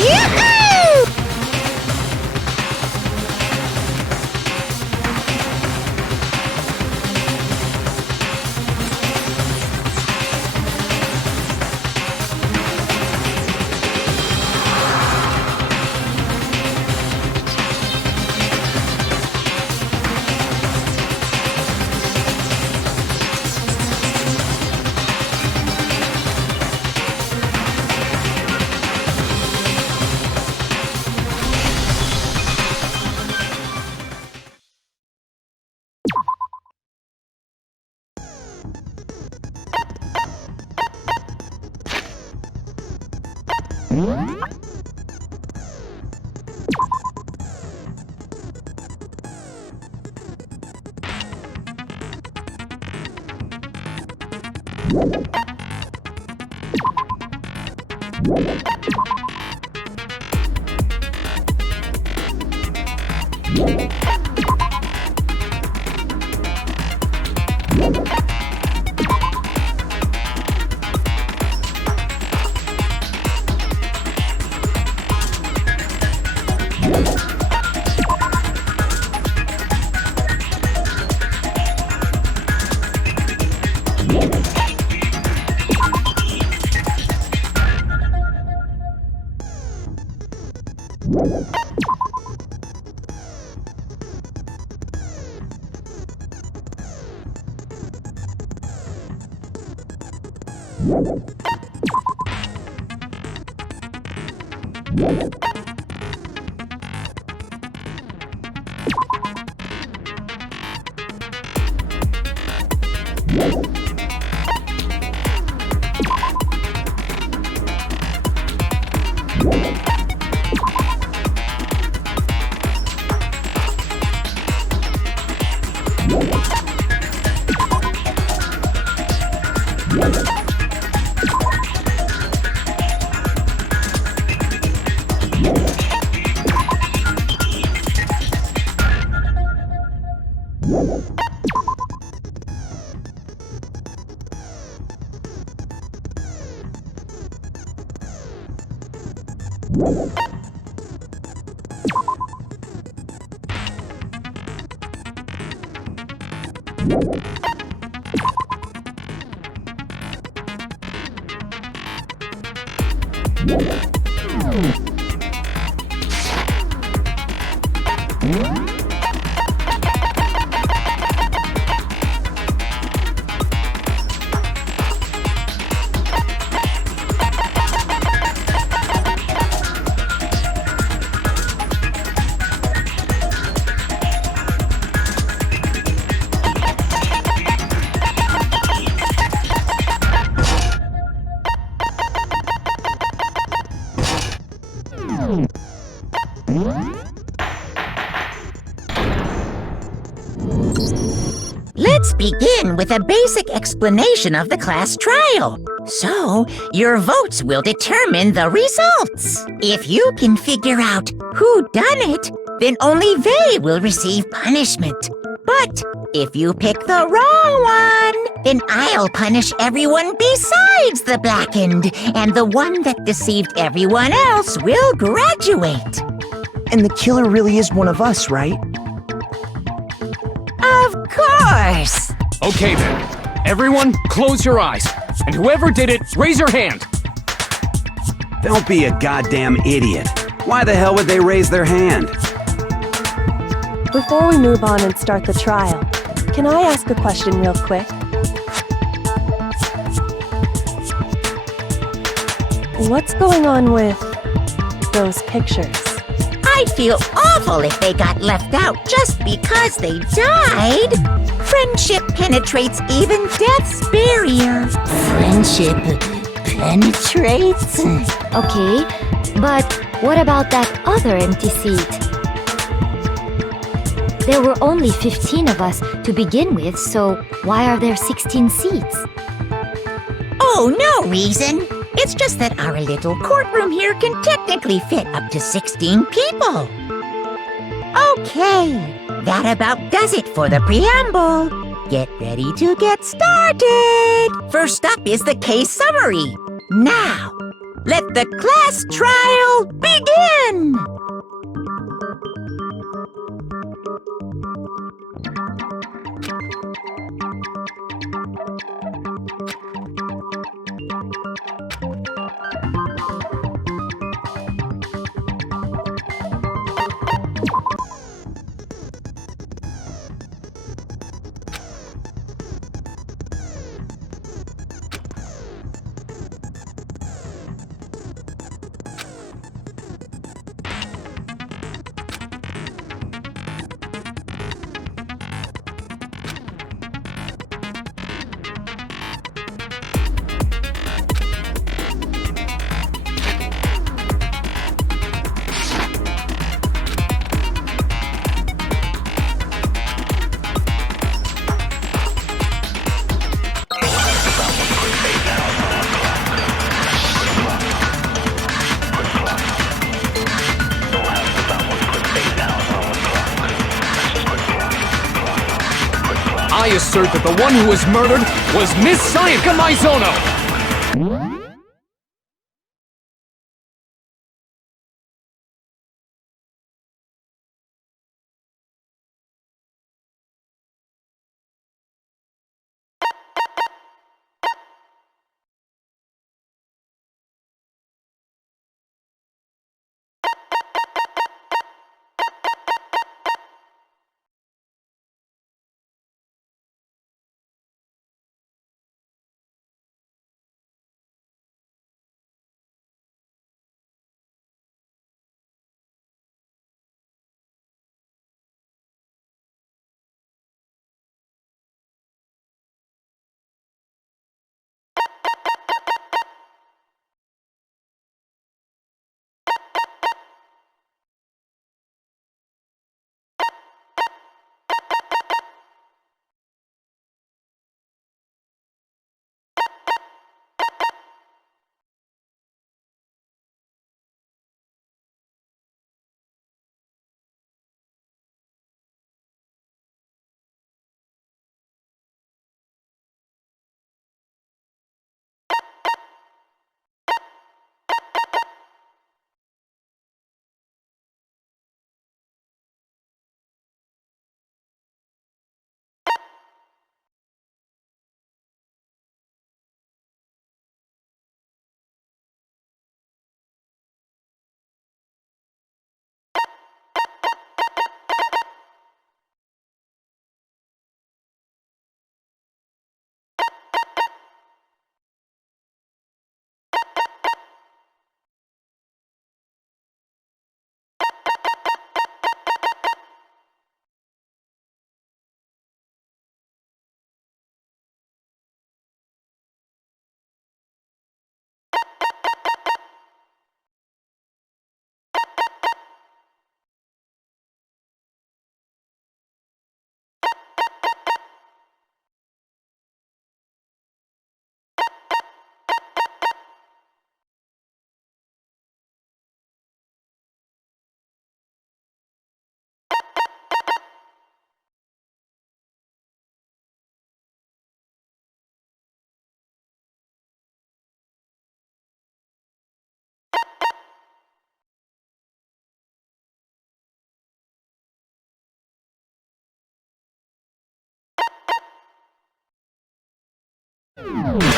Yoo-hoo! Let's begin with a basic explanation of the class trial. So, your votes will determine the results. If you can figure out who done it, then only they will receive punishment. But if you pick the wrong one, then I'll punish everyone besides the blackened, and the one that deceived everyone else will graduate. And the killer really is one of us, right? Of course! Okay then. Everyone, close your eyes. And whoever did it, raise your hand. Don't be a goddamn idiot. Why the hell would they raise their hand? Before we move on and start the trial, can I ask a question real quick? What's going on with those pictures? I'd feel awful if they got left out just because they died. Friendship penetrates even death's barrier. Friendship penetrates? Okay, but what about that other empty seat? There were only 15 of us to begin with, so why are there 16 seats? Oh, no reason. It's just that our little courtroom here can technically fit up to 16 people. Okay, that about does it for the preamble. Get ready to get started. First up is the case summary. Now, Let the class trial begin! I assert that the one who was murdered was Miss Sayaka Maizono!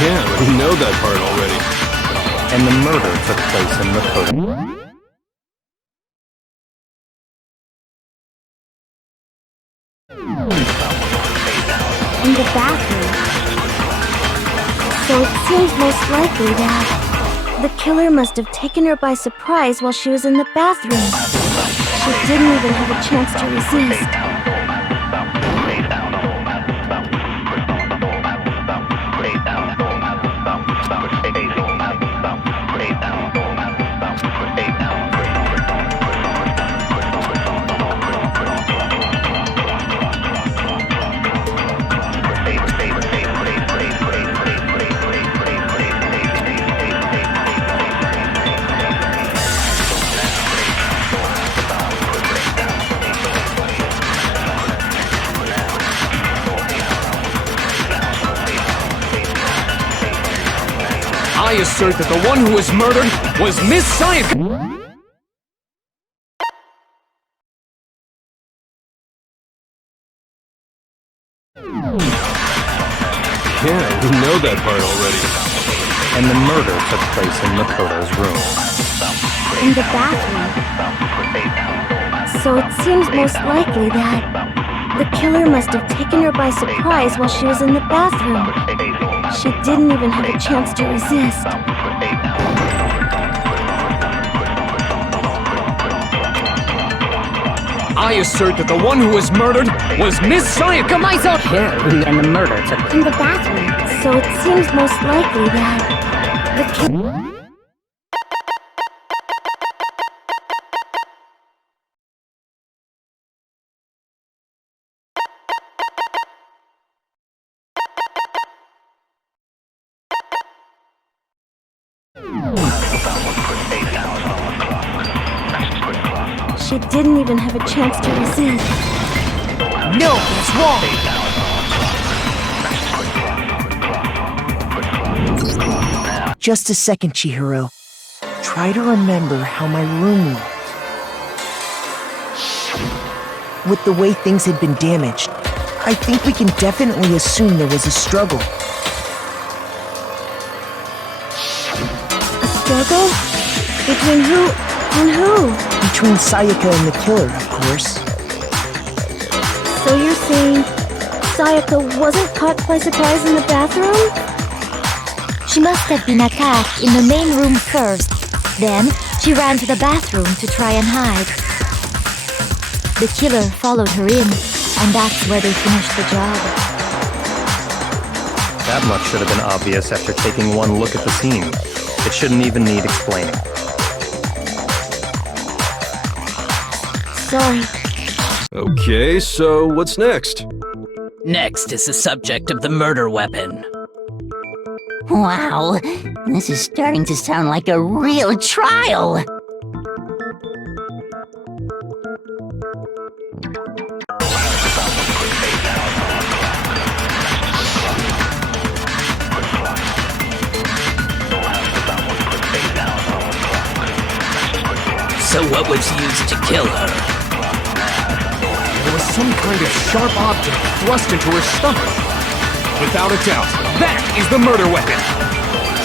Yeah, we know that part already. And the murder took place in the photo. In the bathroom. So it seems most likely that the killer must have taken her by surprise while she was in the bathroom. She didn't even have a chance to resist. I assert that the one who was murdered was Miss Sayaka. Yeah, we know that part already. And the murder took place in Makoto's room. In the bathroom. So it seems most likely that the killer must have taken her by surprise while she was in the bathroom. She didn't even have a chance to resist. I assert that the one who was murdered was Miss Sayaka Maizo. And the murder took In the bathroom. So it seems most likely that the killer... She didn't even have a chance to resist. No, that's wrong! Just a second, Chihiro. Try to remember how my room looked. With the way things had been damaged, I think we can definitely assume there was a struggle. A struggle? Between who and who? Between Sayaka and the killer, of course. So you're saying Sayaka wasn't caught by surprise in the bathroom? She must have been attacked in the main room first. Then, she ran to the bathroom to try and hide. The killer followed her in, and that's where they finished the job. That much should have been obvious after taking one look at the scene. It shouldn't even need explaining. Sorry. Okay, so what's next? Next is the subject of the murder weapon. Wow, this is starting to sound like a real trial. So what was used to kill her? There was some kind of sharp object thrust into her stomach. Without a doubt, that is the murder weapon.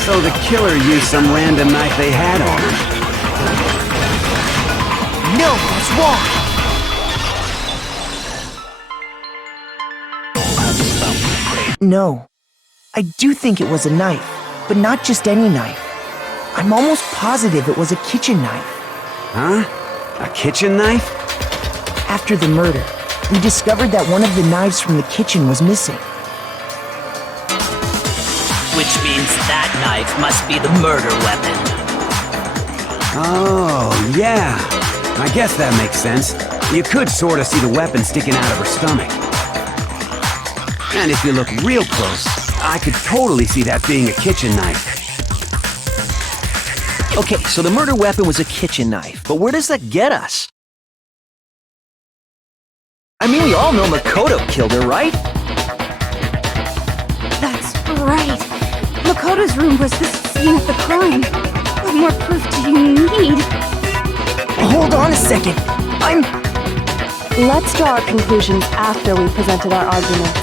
So the killer used some random knife they had on him. No, that's wrong! No. I do think it was a knife, but not just any knife. I'm almost positive it was a kitchen knife. Huh? A kitchen knife? After the murder, we discovered that one of the knives from the kitchen was missing. Which means that knife must be the murder weapon. Oh, yeah. I guess that makes sense. You could sort of see the weapon sticking out of her stomach. And if you look real close, I could totally see that being a kitchen knife. Okay, so the murder weapon was a kitchen knife, but where does that get us? I mean, we all know Makoto killed her, right? That's right. Makoto's room was the scene of the crime. What more proof do you need? Hold on a second. Let's draw our conclusions after we've presented our arguments.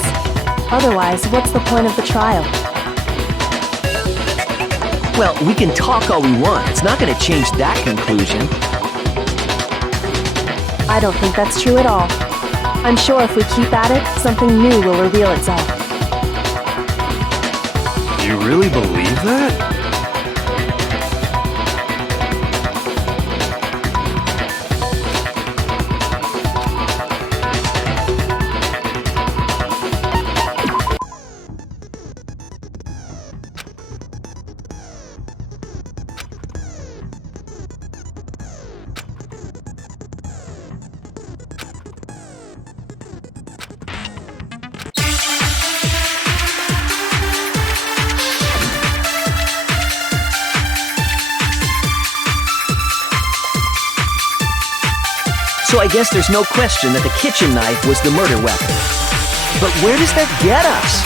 Otherwise, what's the point of the trial? Well, we can talk all we want. It's not going to change that conclusion. I don't think that's true at all. I'm sure if we keep at it, something new will reveal itself. You really believe that? So I guess there's no question that the kitchen knife was the murder weapon. But where does that get us?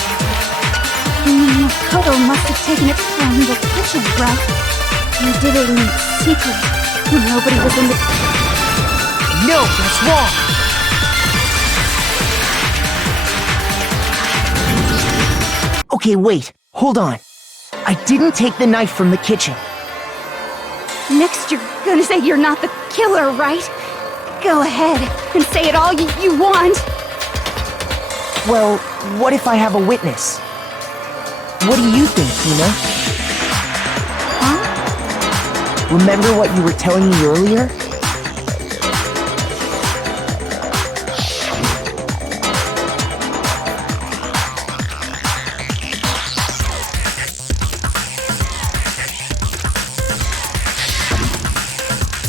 Makoto must have taken it from the kitchen, right? You did it in secret when nobody was in the... No, that's wrong! Okay, wait. Hold on. I didn't take the knife from the kitchen. Next you're gonna say you're not the killer, right? Go ahead and say it all you want. Well, what if I have a witness? What do you think, Tina? Huh? Remember what you were telling me earlier?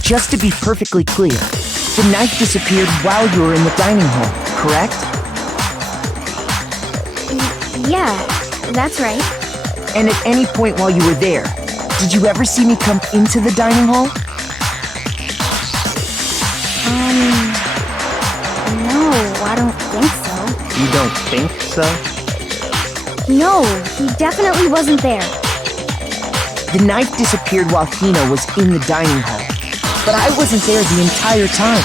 Just to be perfectly clear, the knife disappeared while you were in the dining hall, correct? Yeah, that's right. And at any point while you were there, did you ever see me come into the dining hall? No, I don't think so. You don't think so? No, he definitely wasn't there. The knife disappeared while Hina was in the dining hall, but I wasn't there the entire time.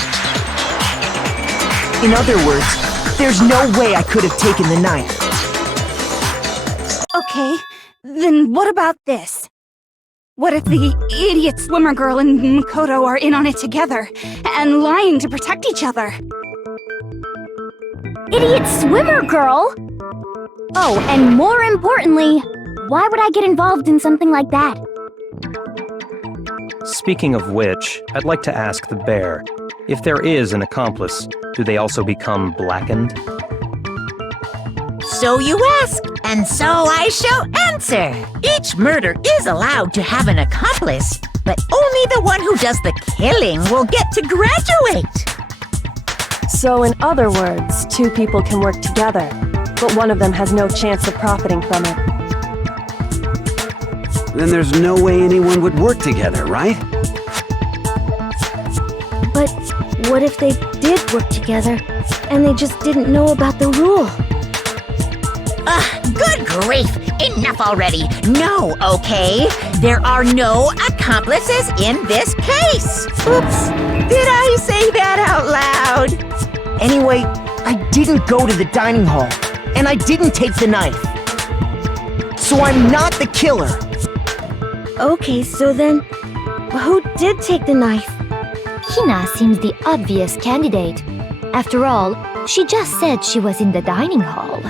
In other words, there's no way I could have taken the knife. Okay, then what about this? What if the idiot swimmer girl and Makoto are in on it together, and lying to protect each other? Idiot swimmer girl? Oh, and more importantly, why would I get involved in something like that? Speaking of which, I'd like to ask the bear, if there is an accomplice, do they also become blackened? So you ask, and so I shall answer. Each murder is allowed to have an accomplice, but only the one who does the killing will get to graduate. So in other words, two people can work together, but one of them has no chance of profiting from it. Then there's no way anyone would work together, right? But what if they did work together, and they just didn't know about the rule? Good grief! Enough already! No, okay? There are no accomplices in this case! Oops! Did I say that out loud? Anyway, I didn't go to the dining hall, and I didn't take the knife. So I'm not the killer. Okay, so then, who did take the knife? Hina seems the obvious candidate. After all, she just said she was in the dining hall.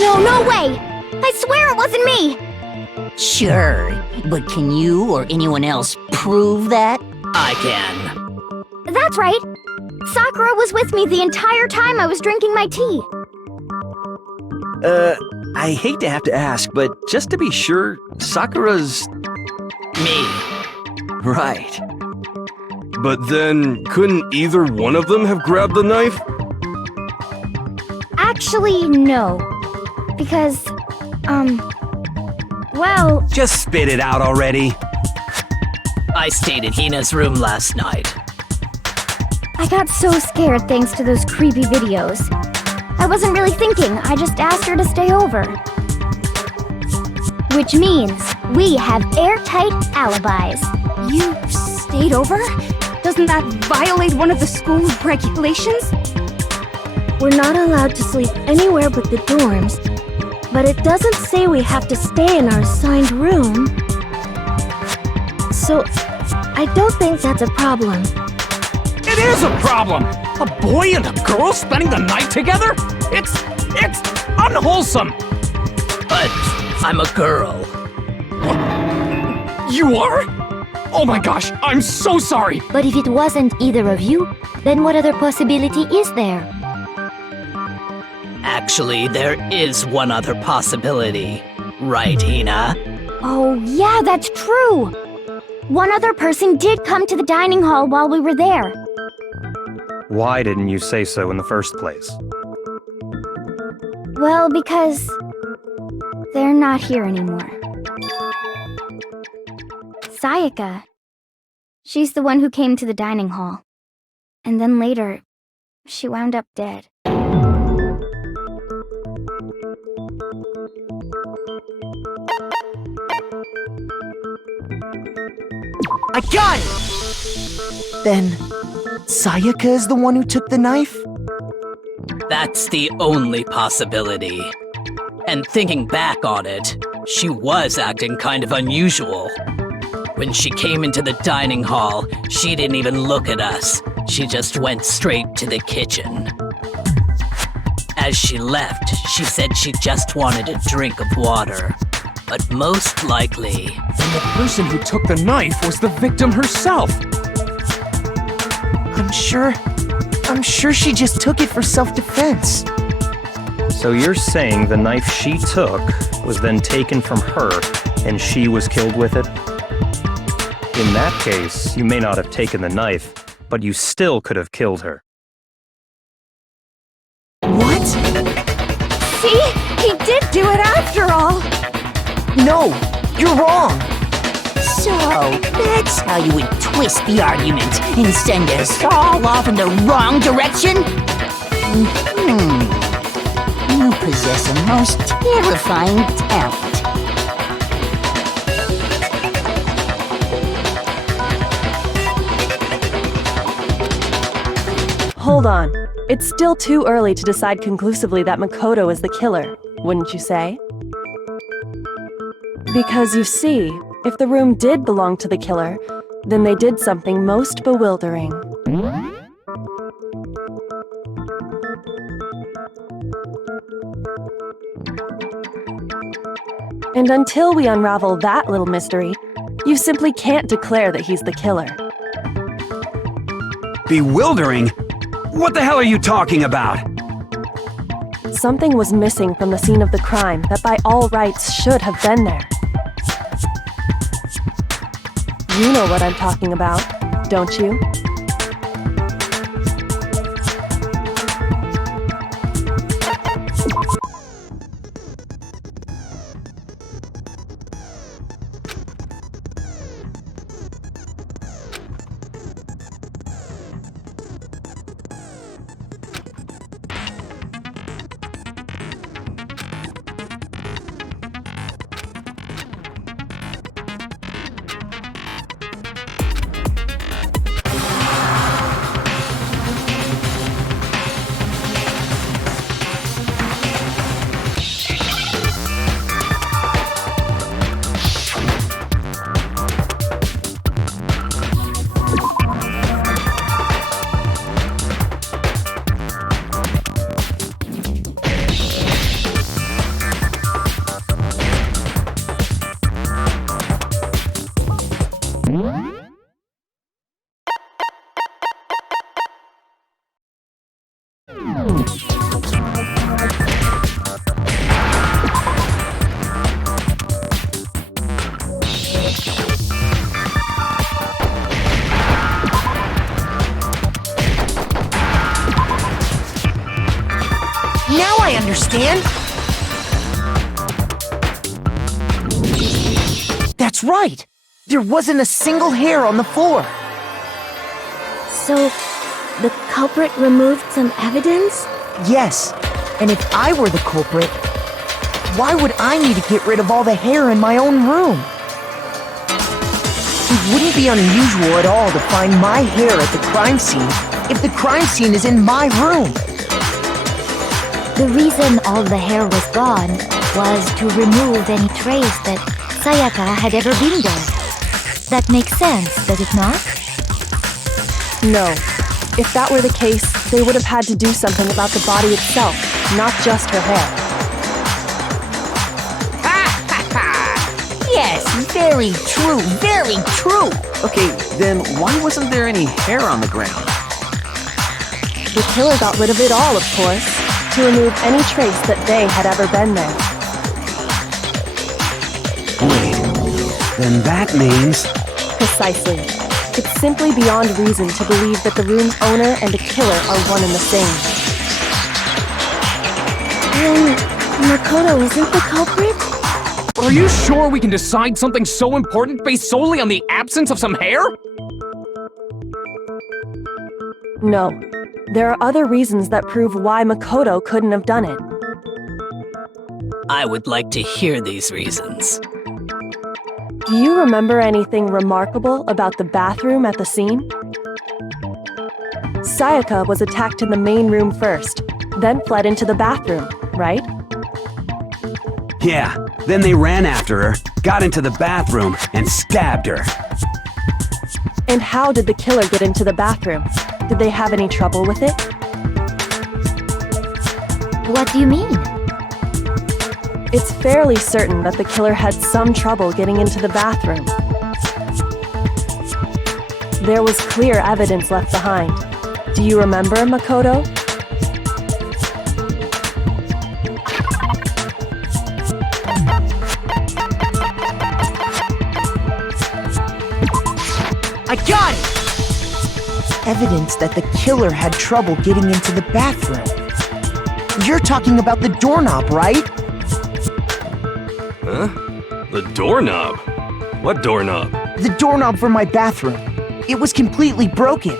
No way! I swear it wasn't me! Sure, but can you or anyone else prove that? I can. That's right! Sakura was with me the entire time I was drinking my tea. I hate to have to ask, but just to be sure, Sakura's... Me. Right. But then, couldn't either one of them have grabbed the knife? Actually, no. Because, well... Just spit it out already. I stayed in Hina's room last night. I got so scared thanks to those creepy videos. I wasn't really thinking, I just asked her to stay over. Which means we have airtight alibis. You stayed over? Doesn't that violate one of the school regulations? We're not allowed to sleep anywhere but the dorms, but it doesn't say we have to stay in our assigned room. So, I don't think that's a problem. It is a problem! A boy and a girl spending the night together? It's unwholesome! But I'm a girl. You are? Oh my gosh, I'm so sorry! But if it wasn't either of you, then what other possibility is there? Actually, there is one other possibility. Right, Hina? Oh, yeah, that's true! One other person did come to the dining hall while we were there. Why didn't you say so in the first place? Well, because... they're not here anymore. Sayaka. She's the one who came to the dining hall. And then later, she wound up dead. I got it! Then, Sayaka is the one who took the knife? That's the only possibility. And thinking back on it, she was acting kind of unusual. When she came into the dining hall, she didn't even look at us. She just went straight to the kitchen. As she left, she said she just wanted a drink of water. But most likely... And the person who took the knife was the victim herself! I'm sure she just took it for self-defense. So you're saying the knife she took was then taken from her, and she was killed with it? In that case, you may not have taken the knife, but you still could have killed her. What? See? He did do it after all! No, you're wrong. So, that's how you would twist the argument and send us all off in the wrong direction? You possess a most terrifying talent. Hold on. It's still too early to decide conclusively that Makoto is the killer, wouldn't you say? Because you see, if the room did belong to the killer, then they did something most bewildering. And until we unravel that little mystery, you simply can't declare that he's the killer. Bewildering? What the hell are you talking about? Something was missing from the scene of the crime that by all rights should have been there. You know what I'm talking about, don't you? Now I understand! That's right! There wasn't a single hair on the floor! So, the culprit removed some evidence? Yes, and if I were the culprit, why would I need to get rid of all the hair in my own room? It wouldn't be unusual at all to find my hair at the crime scene if the crime scene is in my room. The reason all the hair was gone was to remove any trace that Sayaka had ever been there. That makes sense, does it not? No. If that were the case, they would have had to do something about the body itself, not just her hair. Yes, very true, very true. Okay, then why wasn't there any hair on the ground? The killer got rid of it all, of course, to remove any trace that they had ever been there. Wait, then that means... Precisely. It's simply beyond reason to believe that the room's owner and the killer are one and the same. Then, Makoto isn't the culprit? Are you sure we can decide something so important based solely on the absence of some hair? No. There are other reasons that prove why Makoto couldn't have done it. I would like to hear these reasons. Do you remember anything remarkable about the bathroom at the scene? Sayaka was attacked in the main room first, then fled into the bathroom, right? Yeah, then they ran after her, got into the bathroom, and stabbed her. And how did the killer get into the bathroom? Did they have any trouble with it? What do you mean? It's fairly certain that the killer had some trouble getting into the bathroom. There was clear evidence left behind. Do you remember, Makoto? I got it! Evidence that the killer had trouble getting into the bathroom. You're talking about the doorknob, right? Huh? The doorknob? What doorknob? The doorknob for my bathroom. It was completely broken.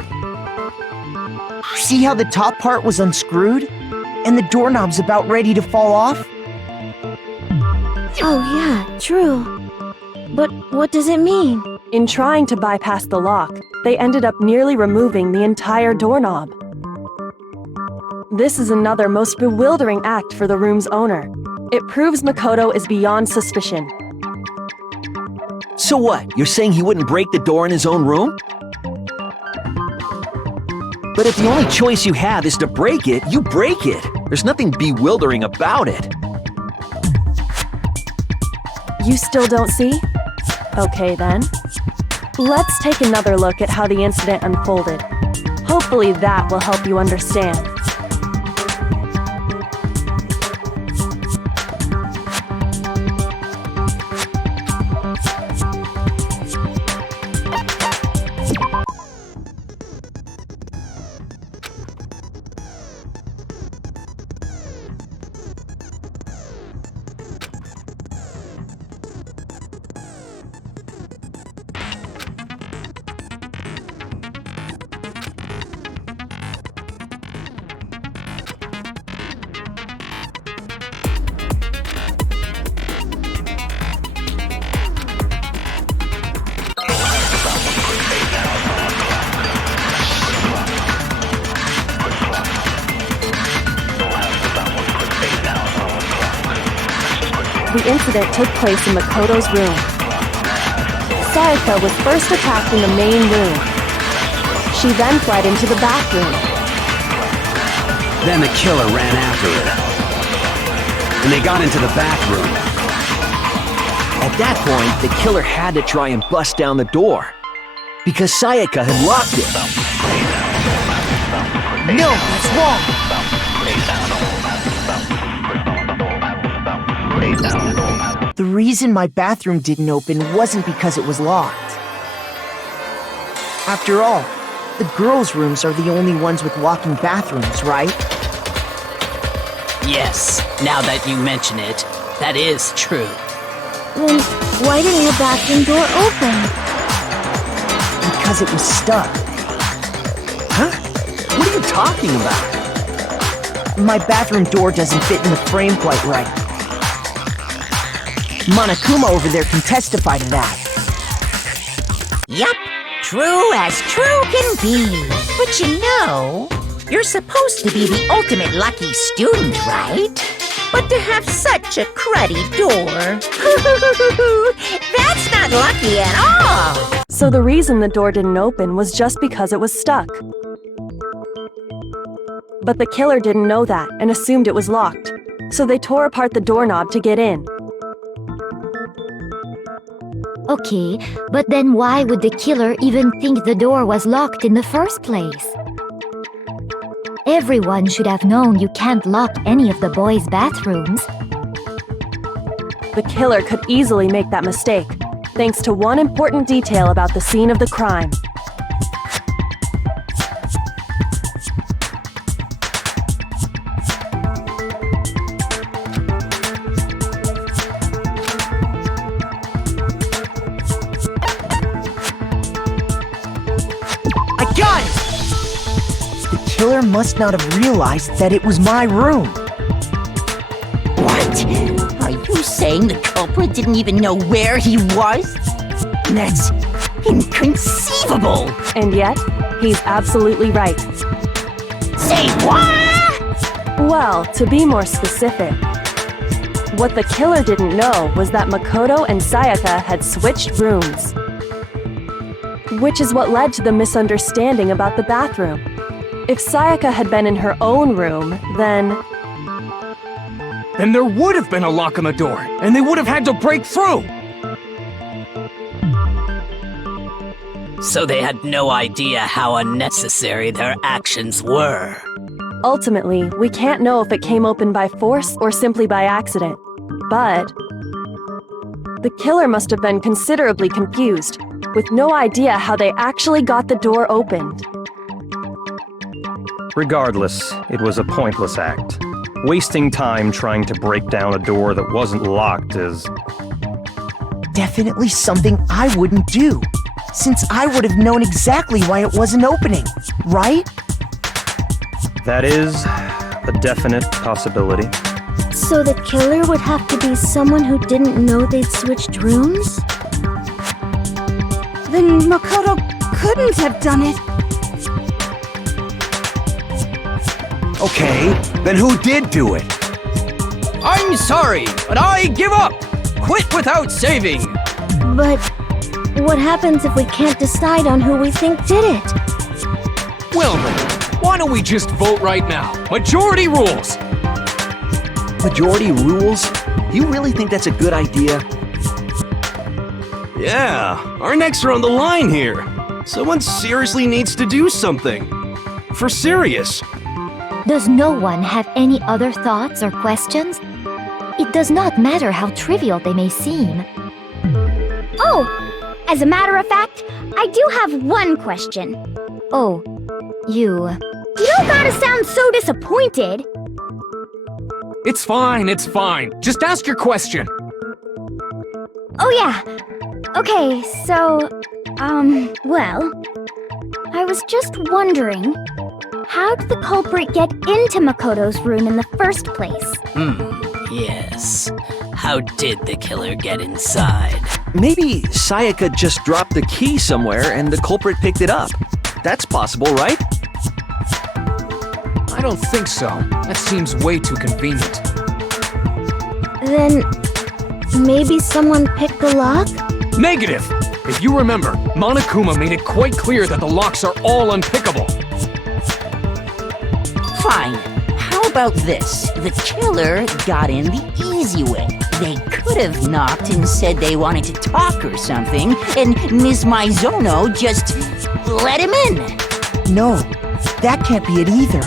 See how the top part was unscrewed? And the doorknob's about ready to fall off? Oh yeah, true. But what does it mean? In trying to bypass the lock, they ended up nearly removing the entire doorknob. This is another most bewildering act for the room's owner. It proves Makoto is beyond suspicion. So what? You're saying he wouldn't break the door in his own room? But if the only choice you have is to break it, you break it. There's nothing bewildering about it. You still don't see? Okay then. Let's take another look at how the incident unfolded. Hopefully that will help you understand. The incident took place in Makoto's room. Sayaka was first attacked in the main room. She then fled into the bathroom. Then the killer ran after her. And they got into the bathroom. At that point, the killer had to try and bust down the door. Because Sayaka had locked it. No, that's wrong! The reason my bathroom didn't open wasn't because it was locked. After all, the girls' rooms are the only ones with walking bathrooms, right? Yes, now that you mention it, that is true. Then why didn't the bathroom door open? Because it was stuck. Huh? What are you talking about? My bathroom door doesn't fit in the frame quite right. Monokuma over there can testify to that. Yup, true as true can be. But you know, you're supposed to be the ultimate lucky student, right? But to have such a cruddy door, that's not lucky at all. So the reason the door didn't open was just because it was stuck. But the killer didn't know that and assumed it was locked. So they tore apart the doorknob to get in. Okay, but then why would the killer even think the door was locked in the first place? Everyone should have known you can't lock any of the boys' bathrooms. The killer could easily make that mistake, thanks to one important detail about the scene of the crime. The killer must not have realized that it was my room. What? Are you saying the culprit didn't even know where he was? That's inconceivable! And yet, he's absolutely right. Say what? Well, to be more specific, what the killer didn't know was that Makoto and Sayaka had switched rooms. Which is what led to the misunderstanding about the bathroom. If Sayaka had been in her own room, then There would have been a lock on the door, and they would have had to break through! So they had no idea how unnecessary their actions were. ultimately, we can't know if it came open by force or simply by accident. But the killer must have been considerably confused, with no idea how they actually got the door opened. Regardless, it was a pointless act. Wasting time trying to break down a door that wasn't locked is... Definitely something I wouldn't do, since I would have known exactly why it wasn't opening, right? That is a definite possibility. So the killer would have to be someone who didn't know they'd switched rooms? Then Makoto couldn't have done it. Okay, then who did do it? I'm sorry, but I give up! Quit without saving! But what happens if we can't decide on who we think did it? Well then, why don't we just vote right now? Majority rules! Majority rules? You really think that's a good idea? Yeah, our necks are on the line here. Someone seriously needs to do something. For serious. Does no one have any other thoughts or questions? It does not matter how trivial they may seem. Oh, as a matter of fact, I do have one question. Oh, you... You don't gotta sound so disappointed. It's fine, it's fine. Just ask your question. Oh yeah. Okay, so, well, I was just wondering, how did the culprit get into Makoto's room in the first place? Yes. How did the killer get inside? Maybe Sayaka just dropped the key somewhere and the culprit picked it up. That's possible, right? I don't think so. That seems way too convenient. Then maybe someone picked the lock? Negative! If you remember, Monokuma made it quite clear that the locks are all unpickable. Fine. How about this? The killer got in the easy way. They could have knocked and said they wanted to talk or something, and Ms. Maizono just let him in. No, that can't be it either.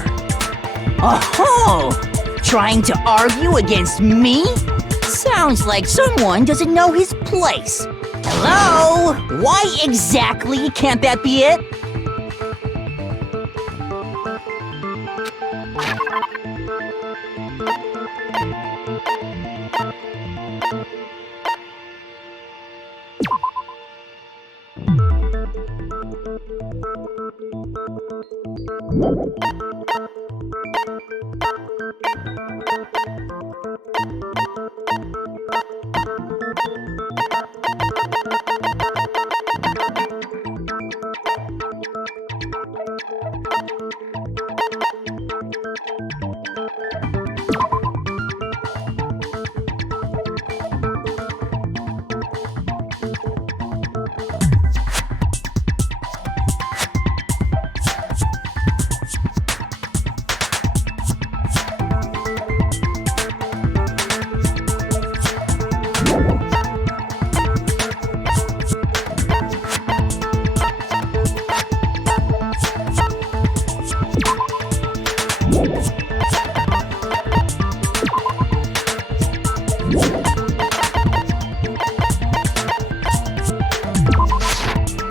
Oh-ho! Trying to argue against me? Sounds like someone doesn't know his place. Hello? Why exactly can't that be it?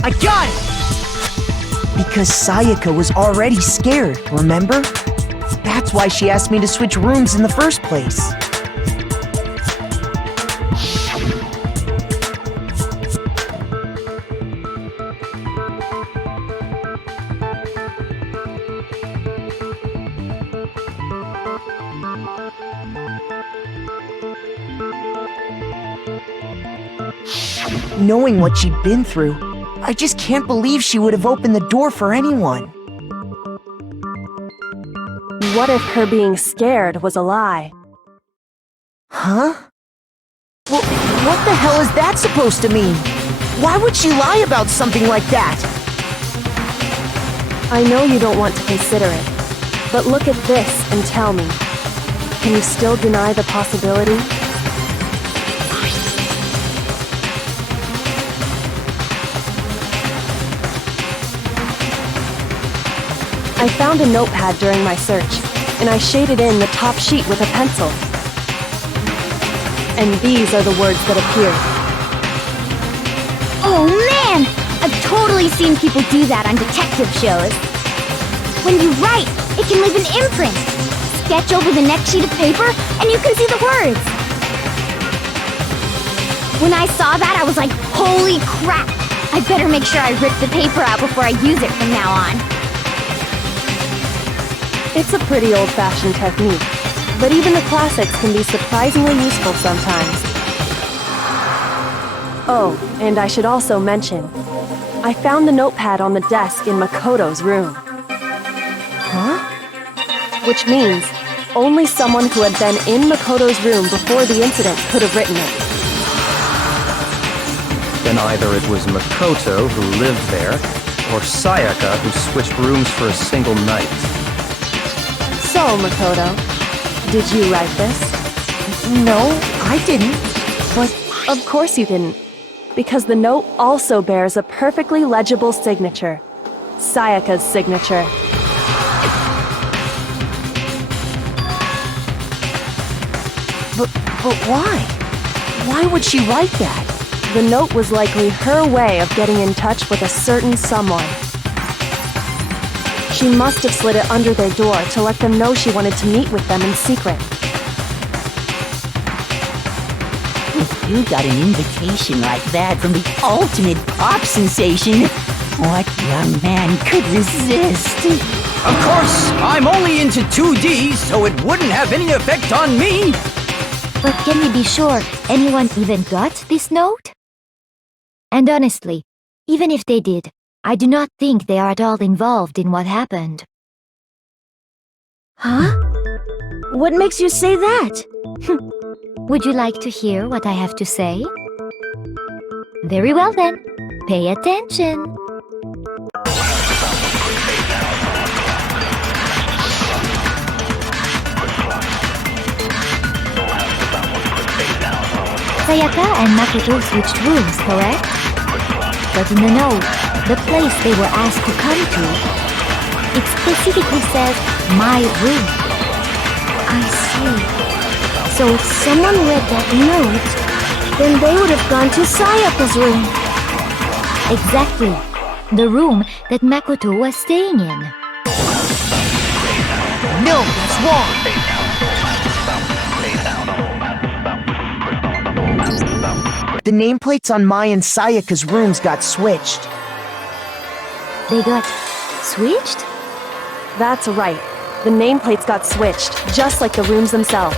I got it! Because Sayaka was already scared, remember? That's why she asked me to switch rooms in the first place. Knowing what she'd been through, I just can't believe she would have opened the door for anyone. What if her being scared was a lie? Huh? Well, what the hell is that supposed to mean? Why would she lie about something like that? I know you don't want to consider it, but look at this and tell me. Can you still deny the possibility? I found a notepad during my search, and I shaded in the top sheet with a pencil. And these are the words that appeared. Oh man! I've totally seen people do that on detective shows. When you write, it can leave an imprint. Sketch over the next sheet of paper, and you can see the words. When I saw that, I was like, holy crap! I better make sure I rip the paper out before I use it from now on. It's a pretty old-fashioned technique, but even the classics can be surprisingly useful sometimes. Oh, and I should also mention, I found the notepad on the desk in Makoto's room. Huh? Which means only someone who had been in Makoto's room before the incident could have written it. Then either it was Makoto who lived there, or Sayaka who switched rooms for a single night. So, Makoto, did you write this? No, I didn't. But of course you didn't, because the note also bears a perfectly legible signature. Sayaka's signature. But why? Why would she write that? The note was likely her way of getting in touch with a certain someone. She must have slid it under their door to let them know she wanted to meet with them in secret. If you got an invitation like that from the ultimate pop sensation, what young man could resist? Of course, I'm only into 2D, so it wouldn't have any effect on me. But can we be sure anyone even got this note? And honestly, even if they did, I do not think they are at all involved in what happened. Huh? What makes you say that? Would you like to hear what I have to say? Very well then, pay attention. Sayaka and Makoto switched rooms, correct? But in the note, the place they were asked to come to, it specifically says, my room. I see. So if someone read that note, then they would have gone to Sayaka's room. Exactly. The room that Makoto was staying in. No, that's wrong! The nameplates on Mai and Sayaka's rooms got switched. They got switched? That's right. The nameplates got switched, just like the rooms themselves.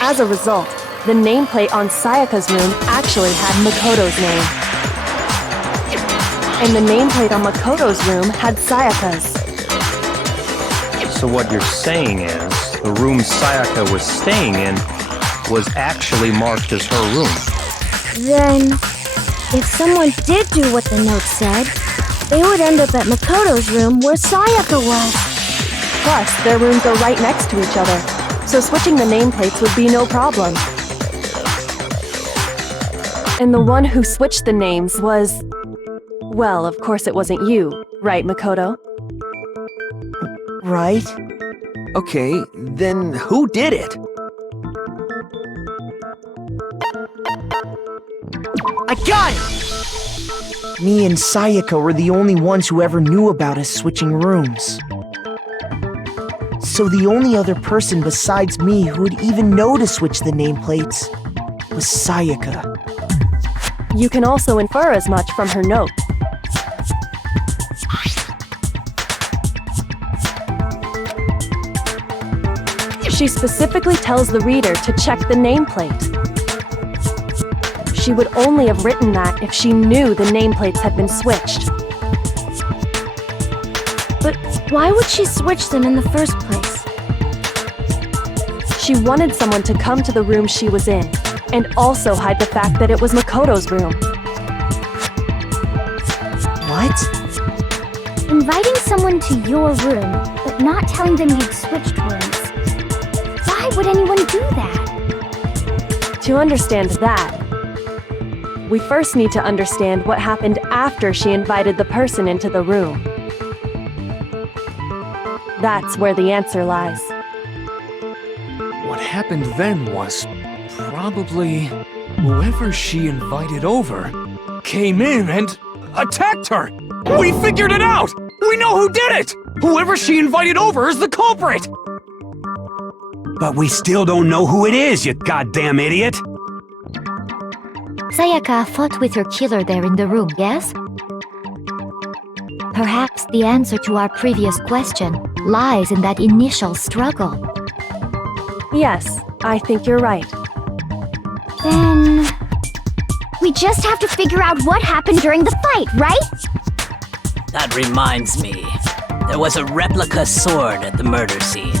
As a result, the nameplate on Sayaka's room actually had Makoto's name. And the nameplate on Makoto's room had Sayaka's. So what you're saying is, the room Sayaka was staying in was actually marked as her room. Then, if someone did do what the note said, they would end up at Makoto's room where Sayaka was. Plus, their rooms are right next to each other, so switching the nameplates would be no problem. And the one who switched the names was... Well, of course it wasn't you, right, Makoto? Right? Okay, then who did it? I got it! Me and Sayaka were the only ones who ever knew about us switching rooms. So the only other person besides me who would even know to switch the nameplates was Sayaka. You can also infer as much from her note. She specifically tells the reader to check the nameplate. She would only have written that if she knew the nameplates had been switched. But why would she switch them in the first place? She wanted someone to come to the room she was in, and also hide the fact that it was Makoto's room. What? Inviting someone to your room, but not telling them you'd switched rooms. Why would anyone do that? To understand that, we first need to understand what happened after she invited the person into the room. That's where the answer lies. What happened then was probably whoever she invited over came in and attacked her. We figured it out! We know who did it! Whoever she invited over is the culprit! But we still don't know who it is, you goddamn idiot! Sayaka fought with her killer there in the room, yes? Perhaps the answer to our previous question lies in that initial struggle. Yes, I think you're right. Then... we just have to figure out what happened during the fight, right? That reminds me. There was a replica sword at the murder scene.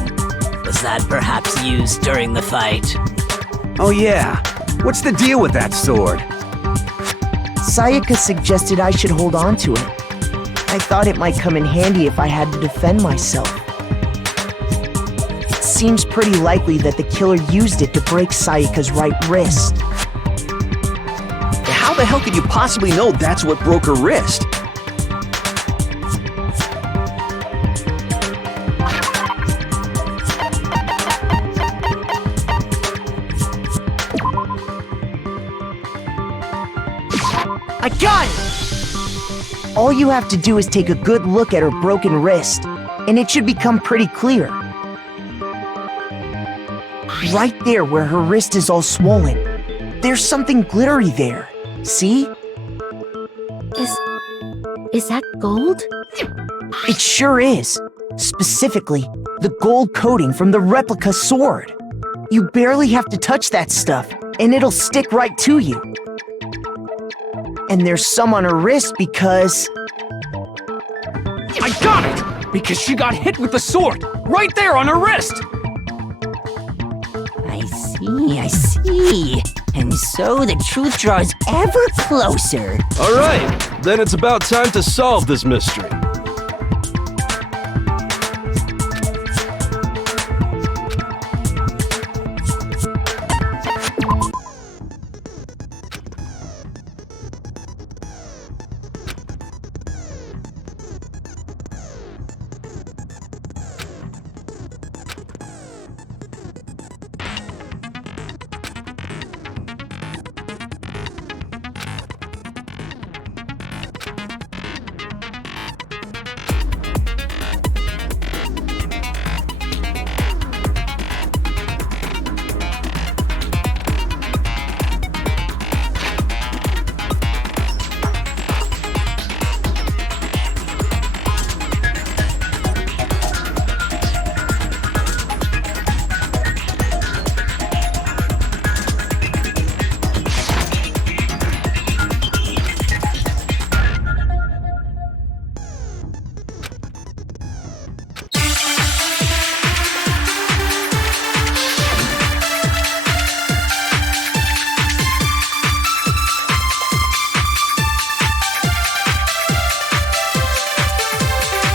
Was that perhaps used during the fight? Oh yeah. What's the deal with that sword? Sayaka suggested I should hold on to it. I thought it might come in handy if I had to defend myself. It seems pretty likely that the killer used it to break Sayaka's right wrist. How the hell could you possibly know that's what broke her wrist? I got it! All you have to do is take a good look at her broken wrist, and it should become pretty clear. Right there where her wrist is all swollen, there's something glittery there. See? Is that gold? It sure is. Specifically, the gold coating from the replica sword. You barely have to touch that stuff, and it'll stick right to you. And there's some on her wrist because... I got it! Because she got hit with the sword! Right there on her wrist! I see. And so the truth draws ever closer. Alright, then it's about time to solve this mystery.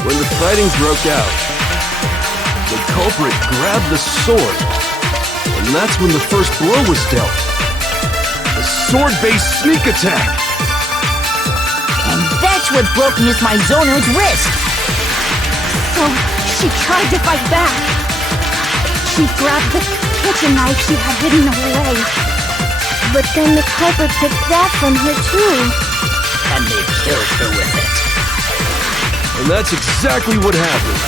When the fighting broke out, the culprit grabbed the sword, and that's when the first blow was dealt. A sword-based sneak attack! And that's what broke Miss Mizono's wrist. So, she tried to fight back. She grabbed the kitchen knife she had hidden away. But then the culprit took that from her too. And they killed her with it. And that's exactly what happened.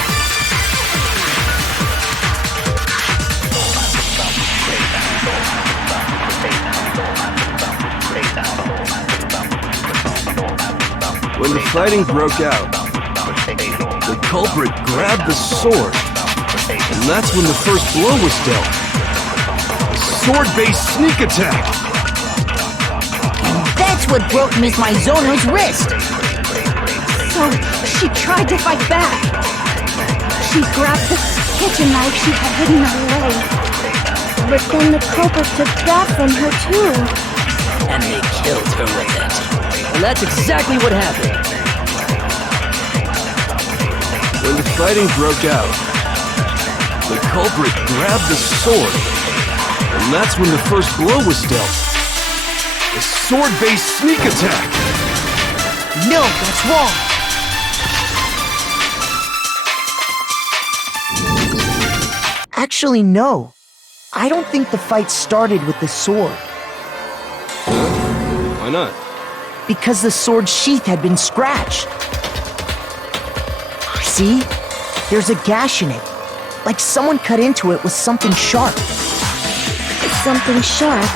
When the fighting broke out, the culprit grabbed the sword, and that's when the first blow was dealt. A sword-based sneak attack! what broke Miss Maizono's wrist. So, she tried to fight back. She grabbed the kitchen knife she had hidden away. But then the culprit took that from her too. And they killed her with it. And that's exactly what happened. When the fighting broke out, the culprit grabbed the sword, and that's when the first blow was dealt. A sword-based sneak attack! No, that's wrong. Actually, no. I don't think the fight started with the sword. Why not? Because the sword's sheath had been scratched. See? There's a gash in it. Like someone cut into it with something sharp. Something sharp?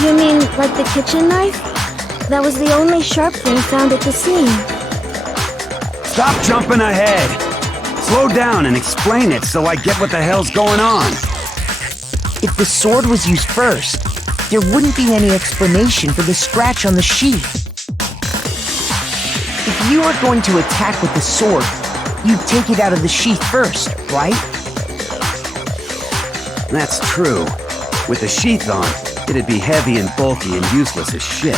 You mean like the kitchen knife? That was the only sharp thing found at the scene. Stop jumping ahead! Slow down and explain it so I get what the hell's going on. If the sword was used first, there wouldn't be any explanation for the scratch on the sheath. If you were going to attack with the sword, you'd take it out of the sheath first, right? That's true. With the sheath on, it'd be heavy and bulky and useless as shit.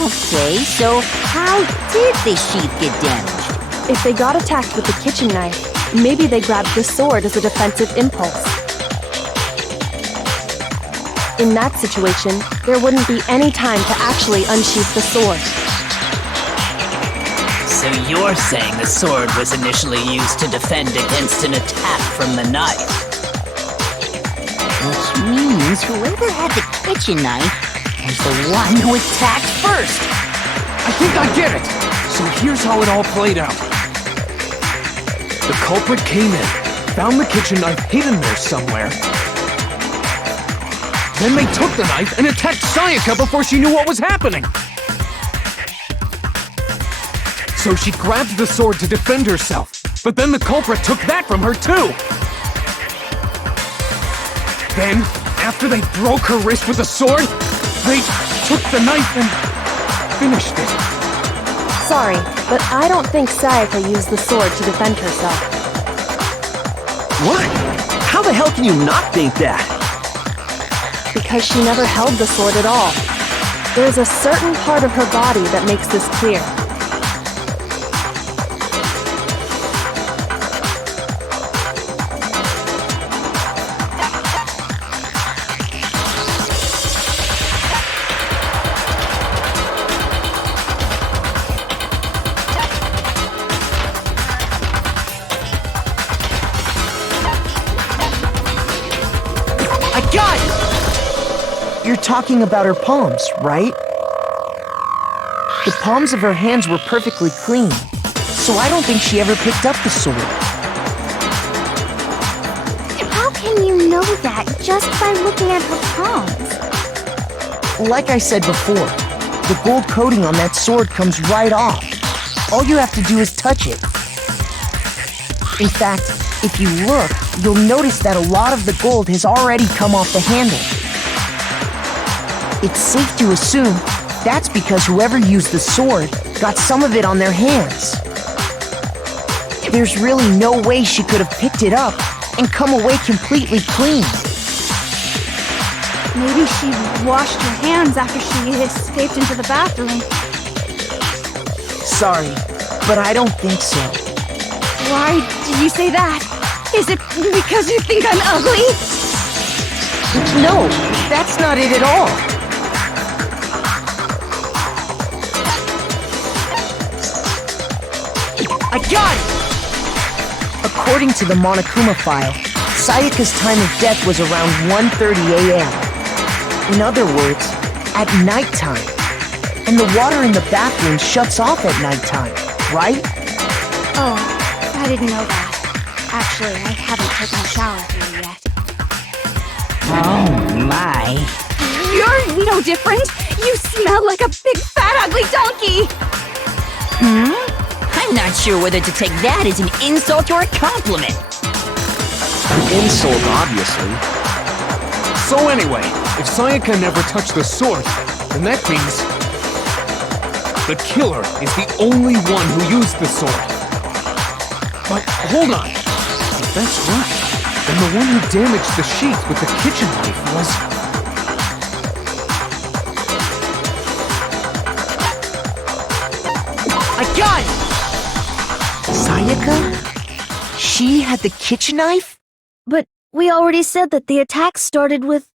Okay, so how did the sheath get damaged? If they got attacked with the kitchen knife, maybe they grabbed the sword as a defensive impulse. In that situation, there wouldn't be any time to actually unsheath the sword. So you're saying the sword was initially used to defend against an attack from the knife? Which means whoever had the kitchen knife was the one who attacked first. I think I get it! So here's how it all played out. The culprit came in, found the kitchen knife hidden there somewhere. Then they took the knife and attacked Sayaka before she knew what was happening. So she grabbed the sword to defend herself, but then the culprit took that from her too. Then, after they broke her wrist with the sword, they took the knife and finished it. Sorry, but I don't think Sayaka used the sword to defend herself. What? How the hell can you not think that? Because she never held the sword at all. There's a certain part of her body that makes this clear. You're talking about her palms, right? The palms of her hands were perfectly clean, so I don't think she ever picked up the sword. How can you know that just by looking at her palms? Like I said before, the gold coating on that sword comes right off. All you have to do is touch it. In fact, if you look, you'll notice that a lot of the gold has already come off the handle. It's safe to assume that's because whoever used the sword got some of it on their hands. There's really no way she could have picked it up and come away completely clean. Maybe she washed her hands after she escaped into the bathroom. Sorry, but I don't think so. Why do you say that? Is it because you think I'm ugly? No, that's not it at all. I got it! According to the Monokuma file, Sayaka's time of death was around 1:30 a.m. In other words, at nighttime. And the water in the bathroom shuts off at nighttime, right? Oh, I didn't know that. Actually, I haven't taken a shower here yet. Oh my. You're no different! You smell like a big fat ugly donkey! I'm not sure whether to take that as an insult or a compliment. An insult, obviously. So anyway, if Sayaka never touched the sword, then that means the killer is the only one who used the sword. But hold on. If that's right, then the one who damaged the sheath with the kitchen knife was... I got it! Sayaka? She had the kitchen knife? But we already said that the attack started with...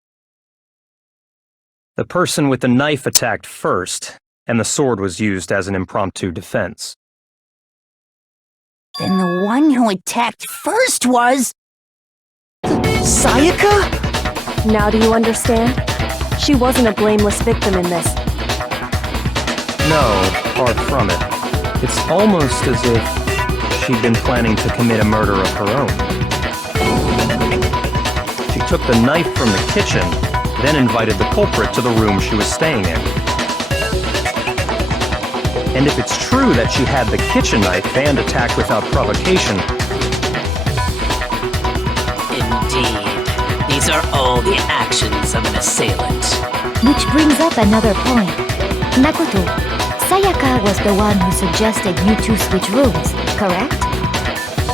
The person with the knife attacked first, and the sword was used as an impromptu defense. Then the one who attacked first was... Sayaka? Now do you understand? She wasn't a blameless victim in this. No, far from it. It's almost as if she'd been planning to commit a murder of her own. She took the knife from the kitchen, then invited the culprit to the room she was staying in. And if it's true that she had the kitchen knife and attacked without provocation... Indeed. These are all the actions of an assailant. Which brings up another point. Makoto, Sayaka was the one who suggested you two switch rooms, correct?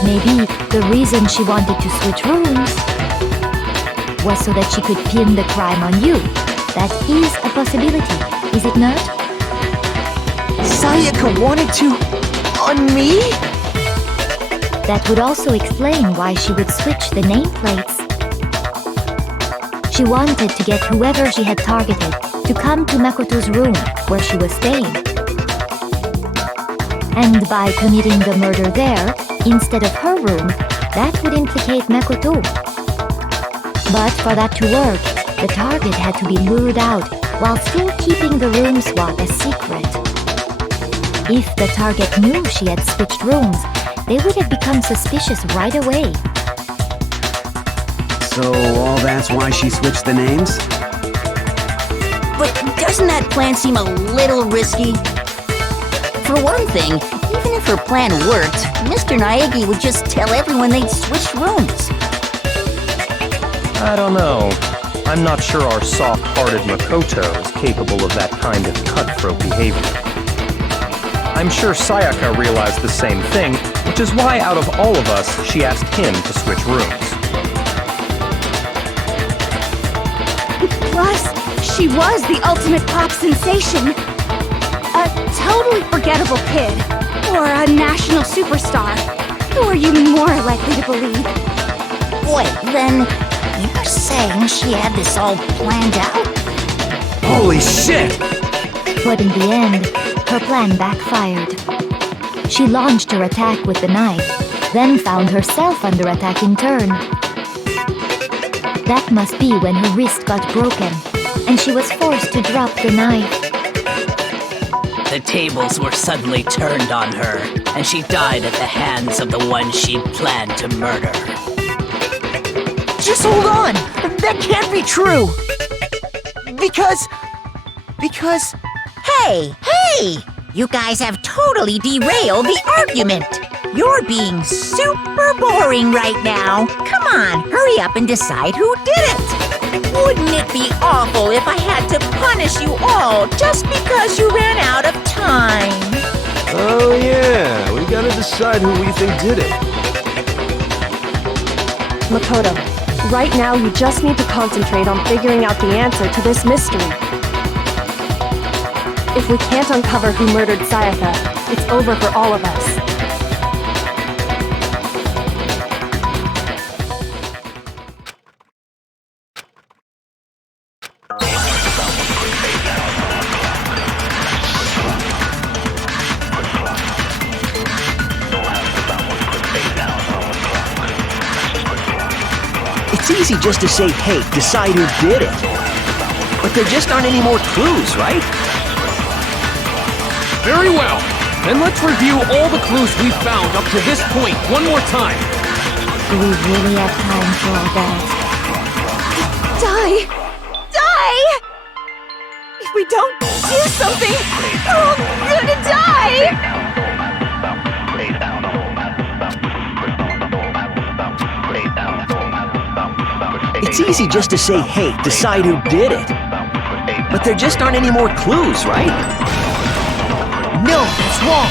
Maybe the reason she wanted to switch rooms was so that she could pin the crime on you. That is a possibility, is it not? Sayaka wanted to... on me? That would also explain why she would switch the nameplates. She wanted to get whoever she had targeted to come to Makoto's room where she was staying. And by committing the murder there, instead of her room, that would implicate Makoto. But for that to work, the target had to be lured out while still keeping the room swap a secret. If the target knew she had switched rooms, they would have become suspicious right away. So all that's why she switched the names? But doesn't that plan seem a little risky? For one thing, even if her plan worked, Mr. Naegi would just tell everyone they'd switched rooms. I don't know. I'm not sure our soft-hearted Makoto is capable of that kind of cutthroat behavior. I'm sure Sayaka realized the same thing, which is why out of all of us, she asked him to switch rooms. Plus, she was the ultimate pop sensation. A totally forgettable kid. Or a national superstar. Who are you more likely to believe? Wait, then you're saying she had this all planned out? Holy shit! But in the end, her plan backfired. She launched her attack with the knife, then found herself under attack in turn. That must be when her wrist got broken, and she was forced to drop the knife. The tables were suddenly turned on her, and she died at the hands of the one she'd planned to murder. Just hold on! That can't be true! Because... Hey! You guys have totally derailed the argument. You're being super boring right now. Come on, hurry up and decide who did it. Wouldn't it be awful if I had to punish you all just because you ran out of time? Oh yeah, we gotta decide who we think did it. Makoto, right now you just need to concentrate on figuring out the answer to this mystery. If we can't uncover who murdered Sayaka, it's over for all of us. It's easy just to say, hey, decide who did it. But there just aren't any more clues, right? Very well. Then let's review all the clues we've found up to this point one more time. Do we really have time for all that? Die! Die! If we don't do something, we're all gonna die! It's easy just to say, hey, decide who did it. But there just aren't any more clues, right? No, that's wrong.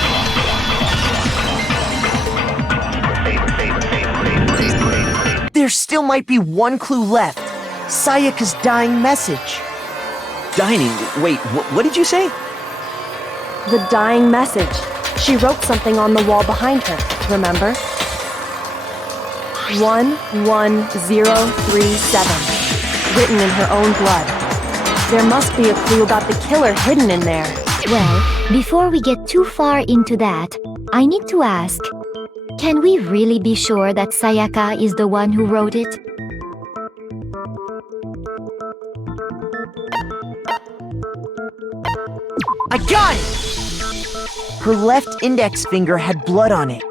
There still might be one clue left. Sayaka's dying message. Dining. Wait, what did you say? The dying message. She wrote something on the wall behind her, remember? 11037. Written in her own blood. There must be a clue about the killer hidden in there. Well, before we get too far into that, I need to ask, can we really be sure that Sayaka is the one who wrote it? I got it! Her left index finger had blood on it.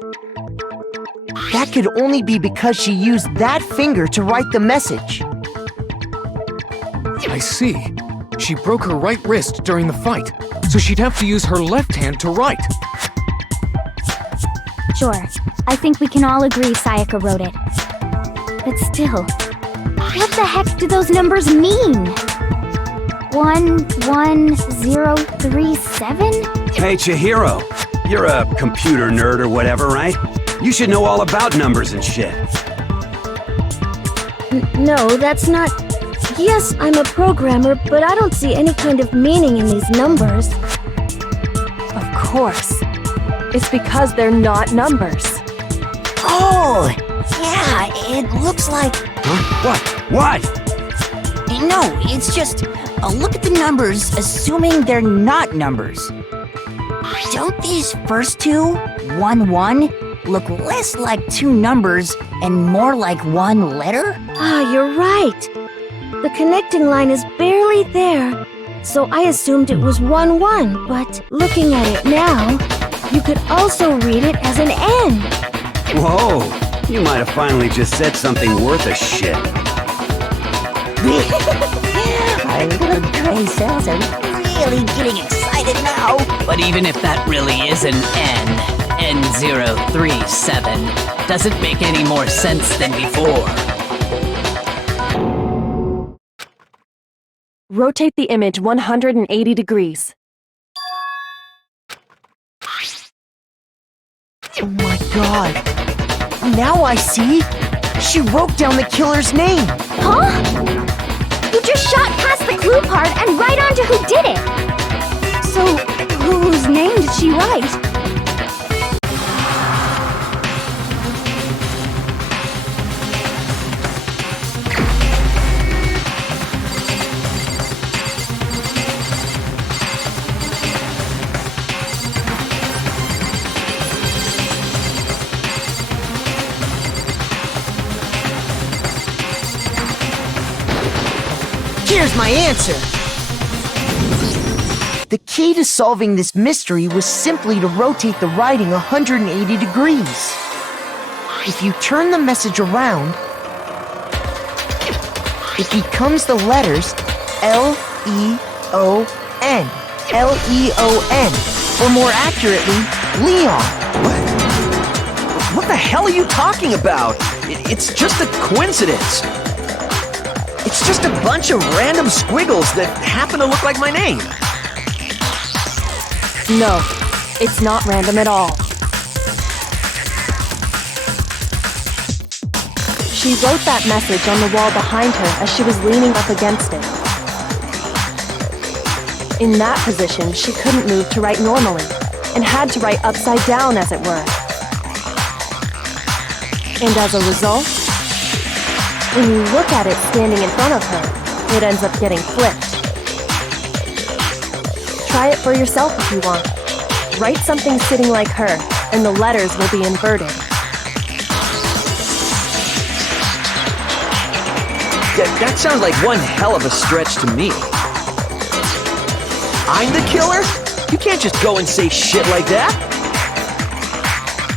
That could only be because she used that finger to write the message. I see. She broke her right wrist during the fight, so she'd have to use her left hand to write. Sure, I think we can all agree Sayaka wrote it. But still, what the heck do those numbers mean? 11037? Hey, Chihiro. You're a computer nerd or whatever, right? You should know all about numbers and shit. No, that's not... Yes, I'm a programmer, but I don't see any kind of meaning in these numbers. Of course. It's because they're not numbers. Oh, yeah, it looks like... Huh? What? No, it's just... look at the numbers, assuming they're not numbers. Don't these first two, 1-1, look less like two numbers and more like one letter? Ah, you're right. The connecting line is barely there, so I assumed it was 1-1, but looking at it now, you could also read it as an N. Whoa, you might have finally just said something worth a shit. Our little gray cells are really getting excited now. But even if that really is an N037, doesn't make any more sense than before. Rotate the image 180 degrees. Oh my god. Now I see. She wrote down the killer's name. Huh? You just shot past the clue part and right onto who did it! So, whose name did she write? Here's my answer! The key to solving this mystery was simply to rotate the writing 180 degrees. If you turn the message around, it becomes the letters L-E-O-N. L-E-O-N. Or more accurately, Leon. What the hell are you talking about? It's just a coincidence. It's just a bunch of random squiggles that happen to look like my name. No, it's not random at all. She wrote that message on the wall behind her as she was leaning up against it. In that position, she couldn't move to write normally, and had to write upside down, as it were. And as a result, when you look at it standing in front of her, it ends up getting flipped. Try it for yourself if you want. Write something sitting like her, and the letters will be inverted. That sounds like one hell of a stretch to me. I'm the killer? You can't just go and say shit like that.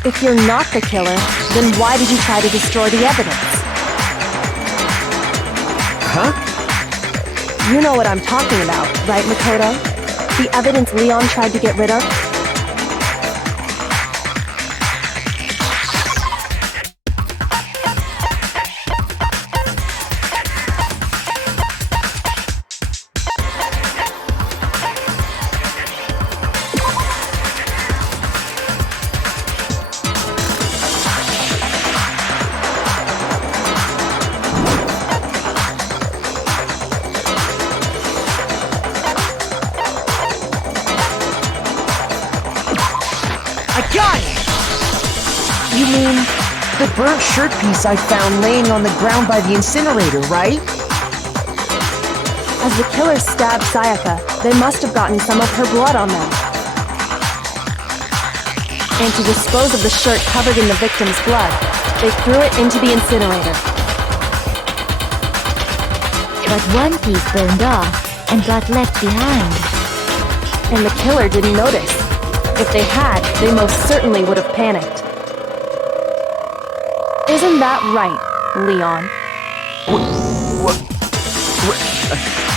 If you're not the killer, then why did you try to destroy the evidence? Huh? You know what I'm talking about, right, Makoto? The evidence Leon tried to get rid of? I got it! You mean the burnt shirt piece I found laying on the ground by the incinerator, right? As the killer stabbed Sayaka, they must have gotten some of her blood on them. And to dispose of the shirt covered in the victim's blood, they threw it into the incinerator. But one piece burned off and got left behind. And the killer didn't notice. If they had, they most certainly would have panicked. Isn't that right, Leon?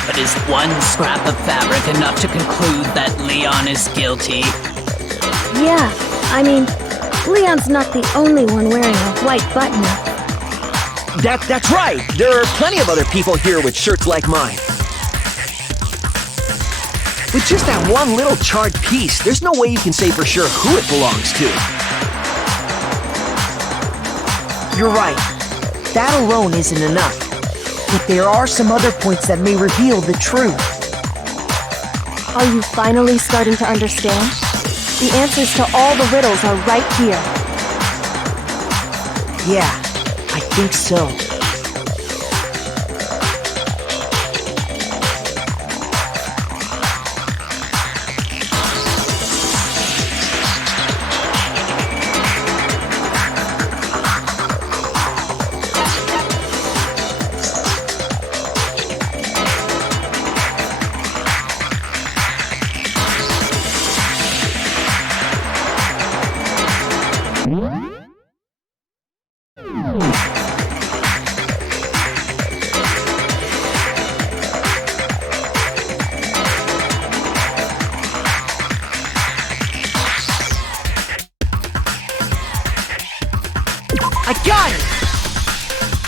But is one scrap of fabric enough to conclude that Leon is guilty? Yeah, I mean, Leon's not the only one wearing a white button-up. That's right! There are plenty of other people here with shirts like mine. With just that one little charred piece, there's no way you can say for sure who it belongs to. You're right. That alone isn't enough. But there are some other points that may reveal the truth. Are you finally starting to understand? The answers to all the riddles are right here. Yeah, I think so. I got it!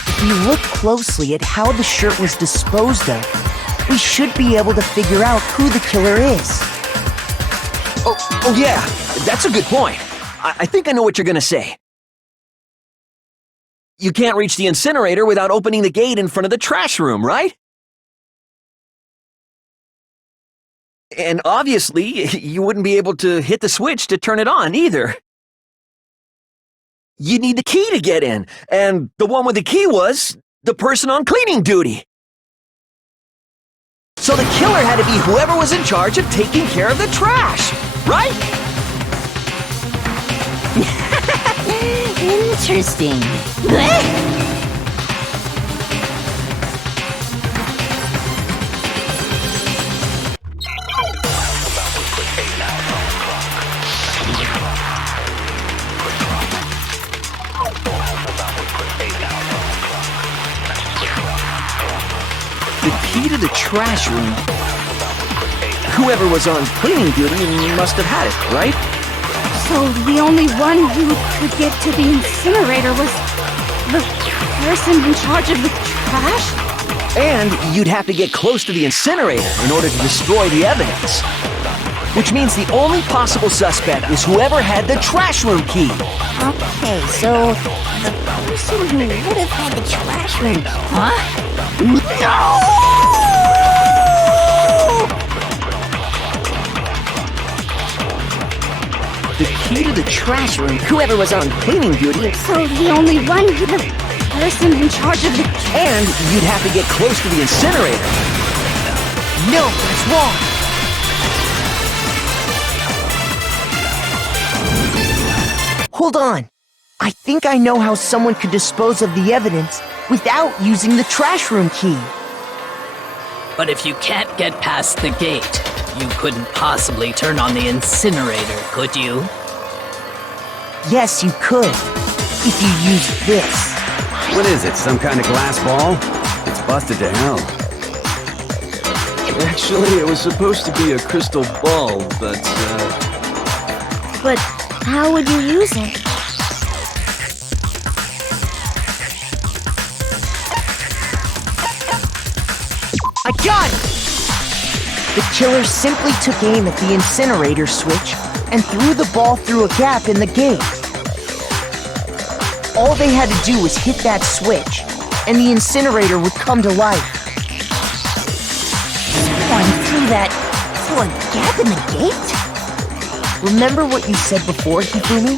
If we look closely at how the shirt was disposed of, we should be able to figure out who the killer is. Oh yeah, that's a good point. I think I know what you're gonna say. You can't reach the incinerator without opening the gate in front of the trash room, right? And obviously, you wouldn't be able to hit the switch to turn it on either. You need the key to get in, and the one with the key was the person on cleaning duty. So the killer had to be whoever was in charge of taking care of the trash, right? Interesting. The key to the trash room. Whoever was on cleaning duty must have had it, right? So the only one who could get to the incinerator was the person in charge of the trash? And you'd have to get close to the incinerator in order to destroy the evidence. Which means the only possible suspect is whoever had the trash room key. Okay, so the person who would have had the trash room... Huh? No! The key to the trash room, whoever was on cleaning duty. So the only one who the person in charge of the... And you'd have to get close to the incinerator. No, that's wrong. Hold on. I think I know how someone could dispose of the evidence without using the trash room key. But if you can't get past the gate, you couldn't possibly turn on the incinerator, could you? Yes, you could. If you used this. What is it, some kind of glass ball? It's busted to hell. Actually, it was supposed to be a crystal ball, but, But how would you use it? I got it! The killer simply took aim at the incinerator switch and threw the ball through a gap in the gate. All they had to do was hit that switch, and the incinerator would come to life. Someone threw that through a gap in the gate? Remember what you said before, Hifumi?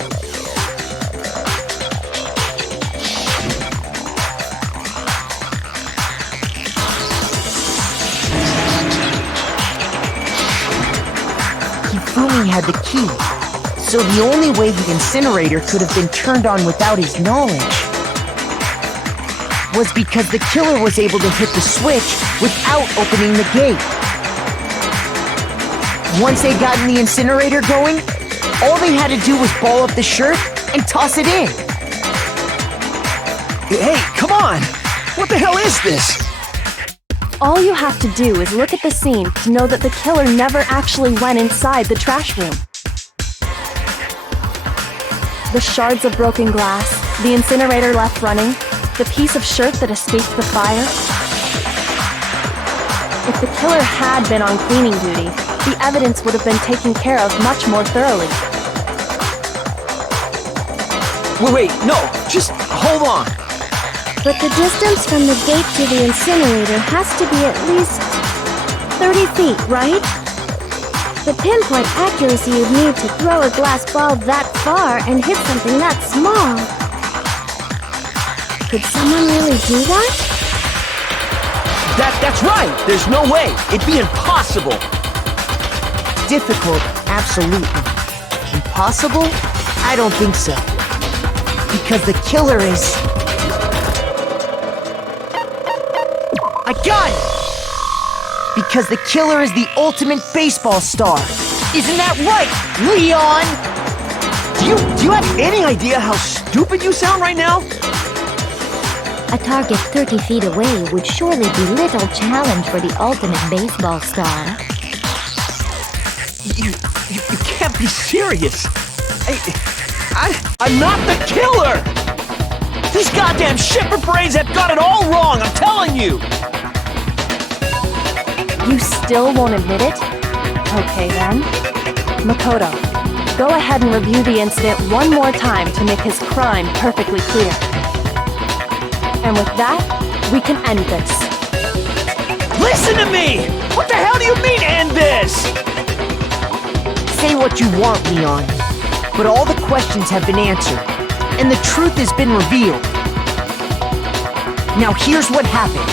Hifumi had the key, so the only way the incinerator could have been turned on without his knowledge was because the killer was able to hit the switch without opening the gate. Once they got in the incinerator going, all they had to do was ball up the shirt and toss it in. Hey, come on! What the hell is this? All you have to do is look at the scene to know that the killer never actually went inside the trash room. The shards of broken glass, the incinerator left running, the piece of shirt that escaped the fire. If the killer had been on cleaning duty, the evidence would have been taken care of much more thoroughly. Wait, no, just hold on. But the distance from the gate to the incinerator has to be at least 30 feet, right? The pinpoint accuracy you'd need to throw a glass ball that far and hit something that small. Could someone really do that? That's right! There's no way! It'd be impossible! Difficult, absolutely. Impossible? I don't think so. Because the killer is... I got it! Because the killer is the ultimate baseball star. Isn't that right, Leon? Do you have any idea how stupid you sound right now? A target 30 feet away would surely be little challenge for the ultimate baseball star. You can't be serious. I'm not the killer! These goddamn shipper brains have got it all wrong, I'm telling you! You still won't admit it? Okay then. Makoto, go ahead and review the incident one more time to make his crime perfectly clear. And with that, we can end this. Listen to me! What the hell do you mean, end this? Say what you want, Leon, but all the questions have been answered, and the truth has been revealed. Now here's what happened.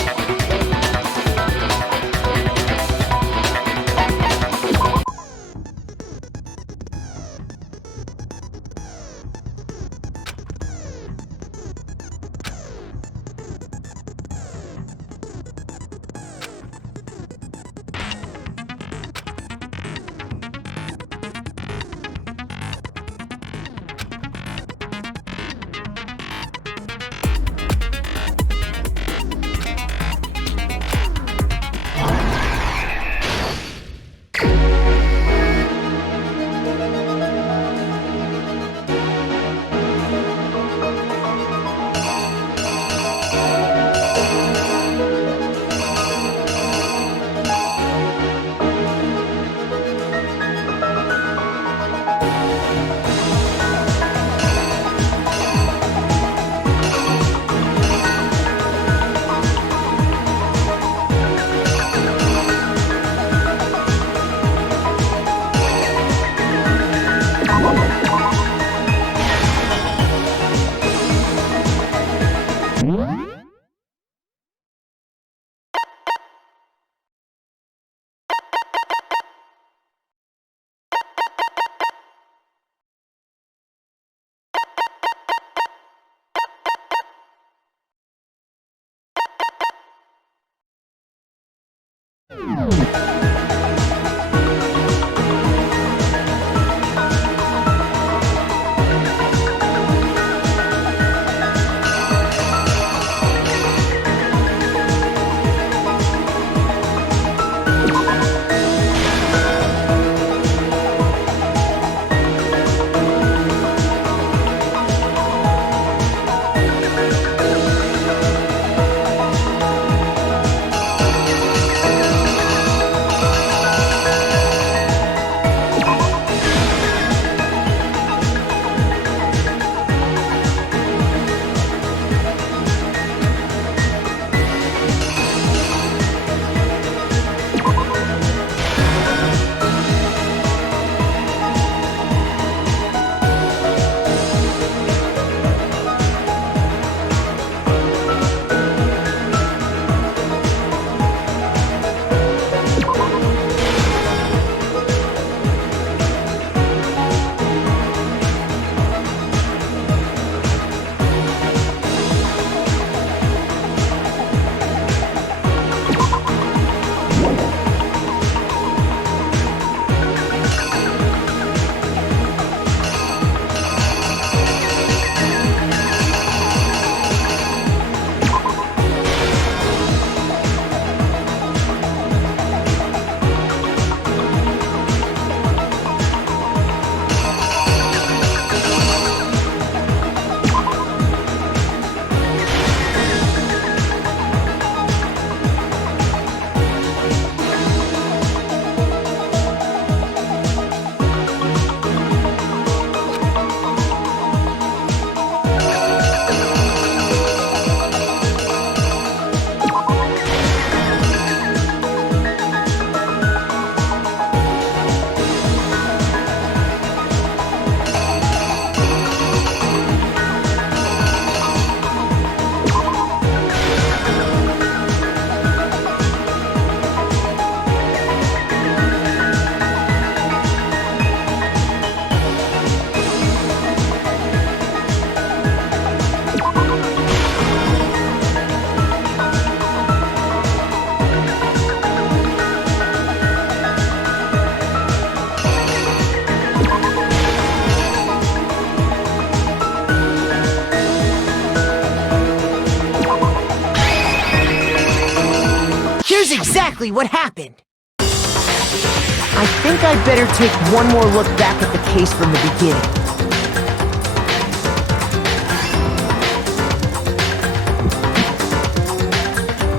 exactly what happened. I think I'd better take one more look back at the case from the beginning.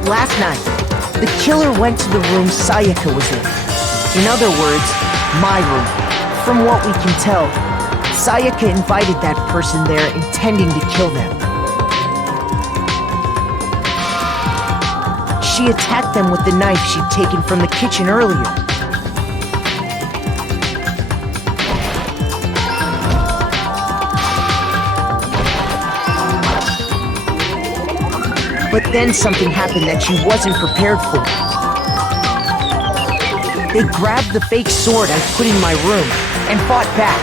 Last night, the killer went to the room Sayaka was in. In other words, my room. From what we can tell, Sayaka invited that person there intending to kill them. She attacked them with the knife she'd taken from the kitchen earlier. But then something happened that she wasn't prepared for. They grabbed the fake sword I put in my room and fought back.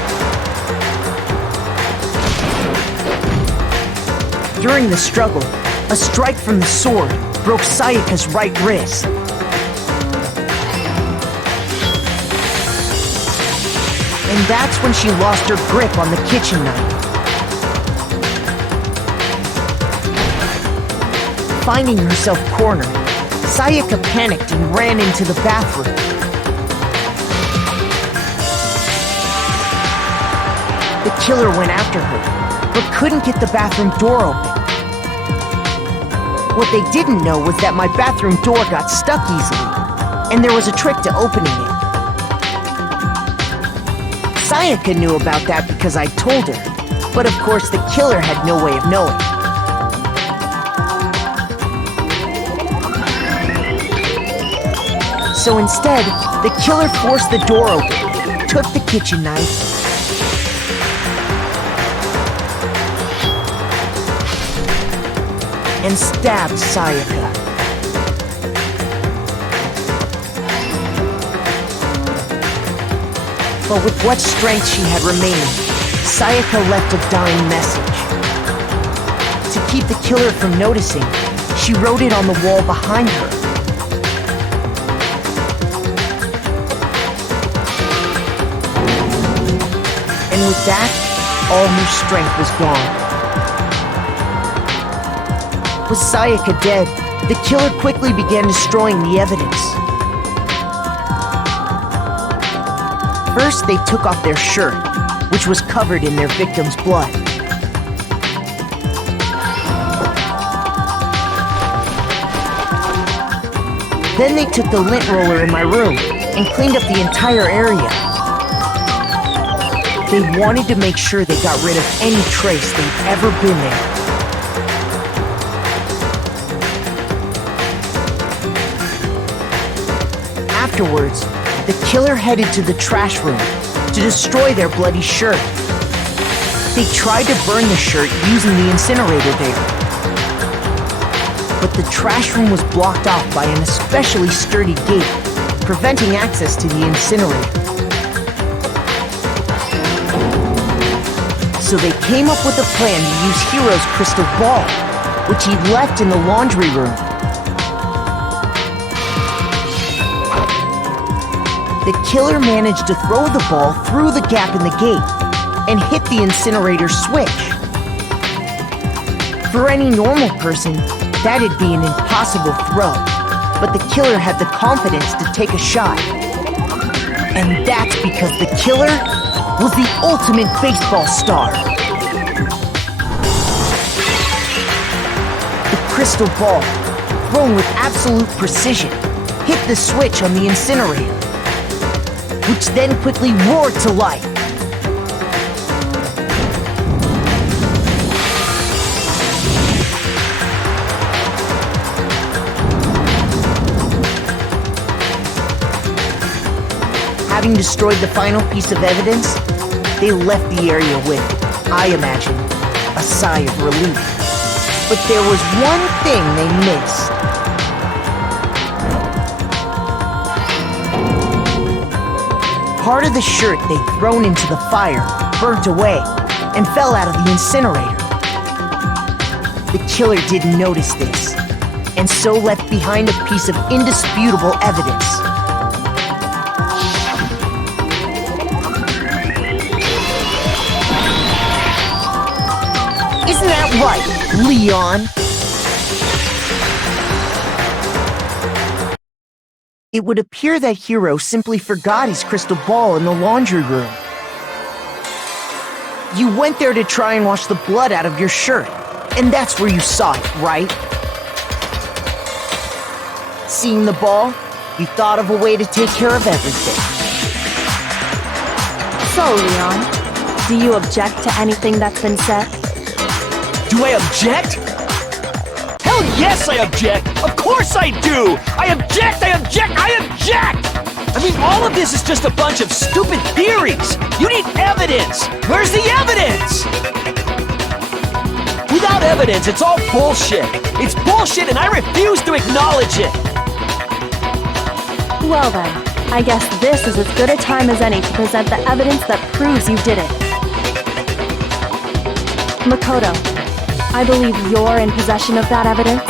During the struggle, a strike from the sword broke Sayaka's right wrist. And that's when she lost her grip on the kitchen knife. Finding herself cornered, Sayaka panicked and ran into the bathroom. The killer went after her, but couldn't get the bathroom door open. What they didn't know was that my bathroom door got stuck easily, and there was a trick to opening it. Sayaka knew about that because I told her, but of course the killer had no way of knowing. So instead, the killer forced the door open, took the kitchen knife, and stabbed Sayaka. But with what strength she had remaining, Sayaka left a dying message. To keep the killer from noticing, she wrote it on the wall behind her. And with that, all her strength was gone. With Sayaka dead, the killer quickly began destroying the evidence. First, they took off their shirt, which was covered in their victim's blood. Then they took the lint roller in my room and cleaned up the entire area. They wanted to make sure they got rid of any trace they'd ever been there. Afterwards, the killer headed to the trash room to destroy their bloody shirt. They tried to burn the shirt using the incinerator there. But the trash room was blocked off by an especially sturdy gate, preventing access to the incinerator. So they came up with a plan to use Hiro's crystal ball, which he'd left in the laundry room. The killer managed to throw the ball through the gap in the gate and hit the incinerator switch. For any normal person, that'd be an impossible throw, but the killer had the confidence to take a shot. And that's because the killer was the ultimate baseball star. The crystal ball, thrown with absolute precision, hit the switch on the incinerator, which then quickly roared to life. Having destroyed the final piece of evidence, they left the area with, I imagine, a sigh of relief. But there was one thing they missed. Part of the shirt they'd thrown into the fire burnt away and fell out of the incinerator. The killer didn't notice this, and so left behind a piece of indisputable evidence. Isn't that right, Leon? It would appear that Hiro simply forgot his crystal ball in the laundry room. You went there to try and wash the blood out of your shirt, and that's where you saw it, right? Seeing the ball, you thought of a way to take care of everything. So, Leon, do you object to anything that's been said? Do I object? Hell yes, I object! Of course I do! I object! I object! I object! I mean, all of this is just a bunch of stupid theories! You need evidence! Where's the evidence? Without evidence, it's all bullshit! It's bullshit and I refuse to acknowledge it! Well then, I guess this is as good a time as any to present the evidence that proves you did it. Makoto, I believe you're in possession of that evidence.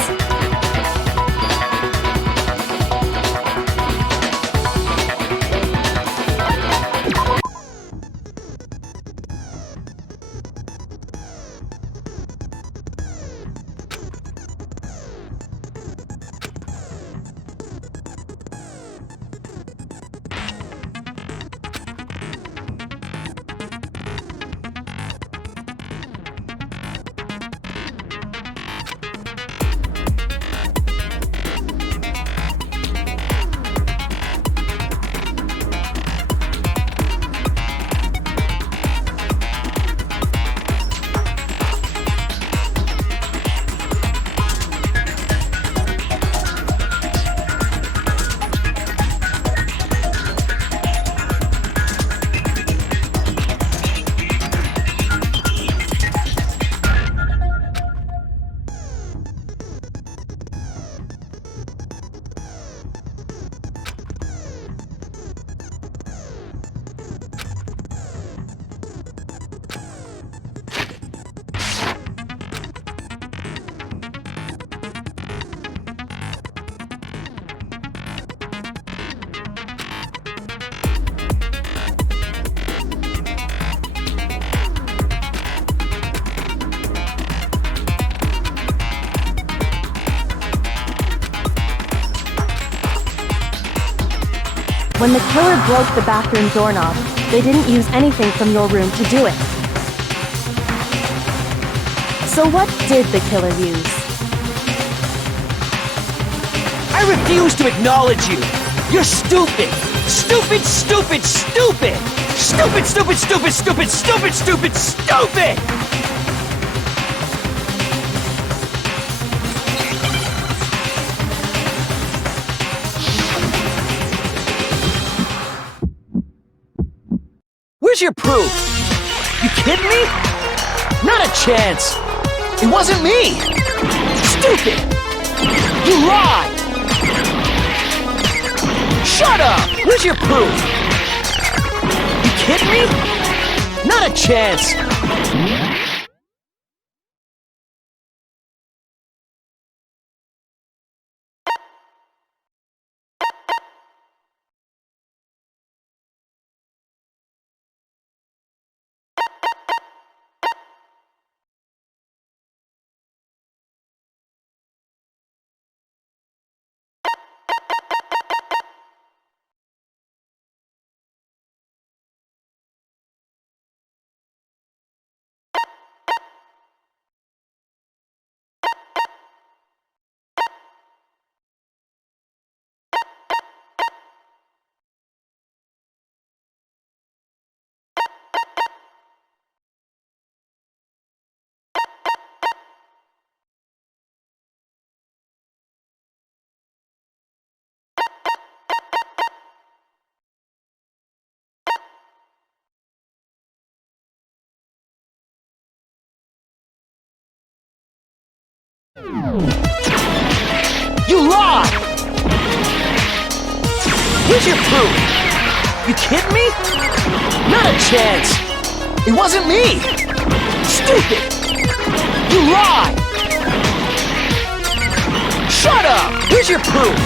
When the killer broke the bathroom doorknob, they didn't use anything from your room to do it. So what did the killer use? I refuse to acknowledge you! You're stupid! Stupid, stupid, stupid! Stupid, stupid, stupid, stupid, stupid, stupid, stupid! Where's your proof? You kidding me? Not a chance! It wasn't me! Stupid! You lied! Shut up! Where's your proof? You kidding me? Not a chance! You lied! Where's your proof? You kidding me? Not a chance! It wasn't me! Stupid! You lied! Shut up! Where's your proof?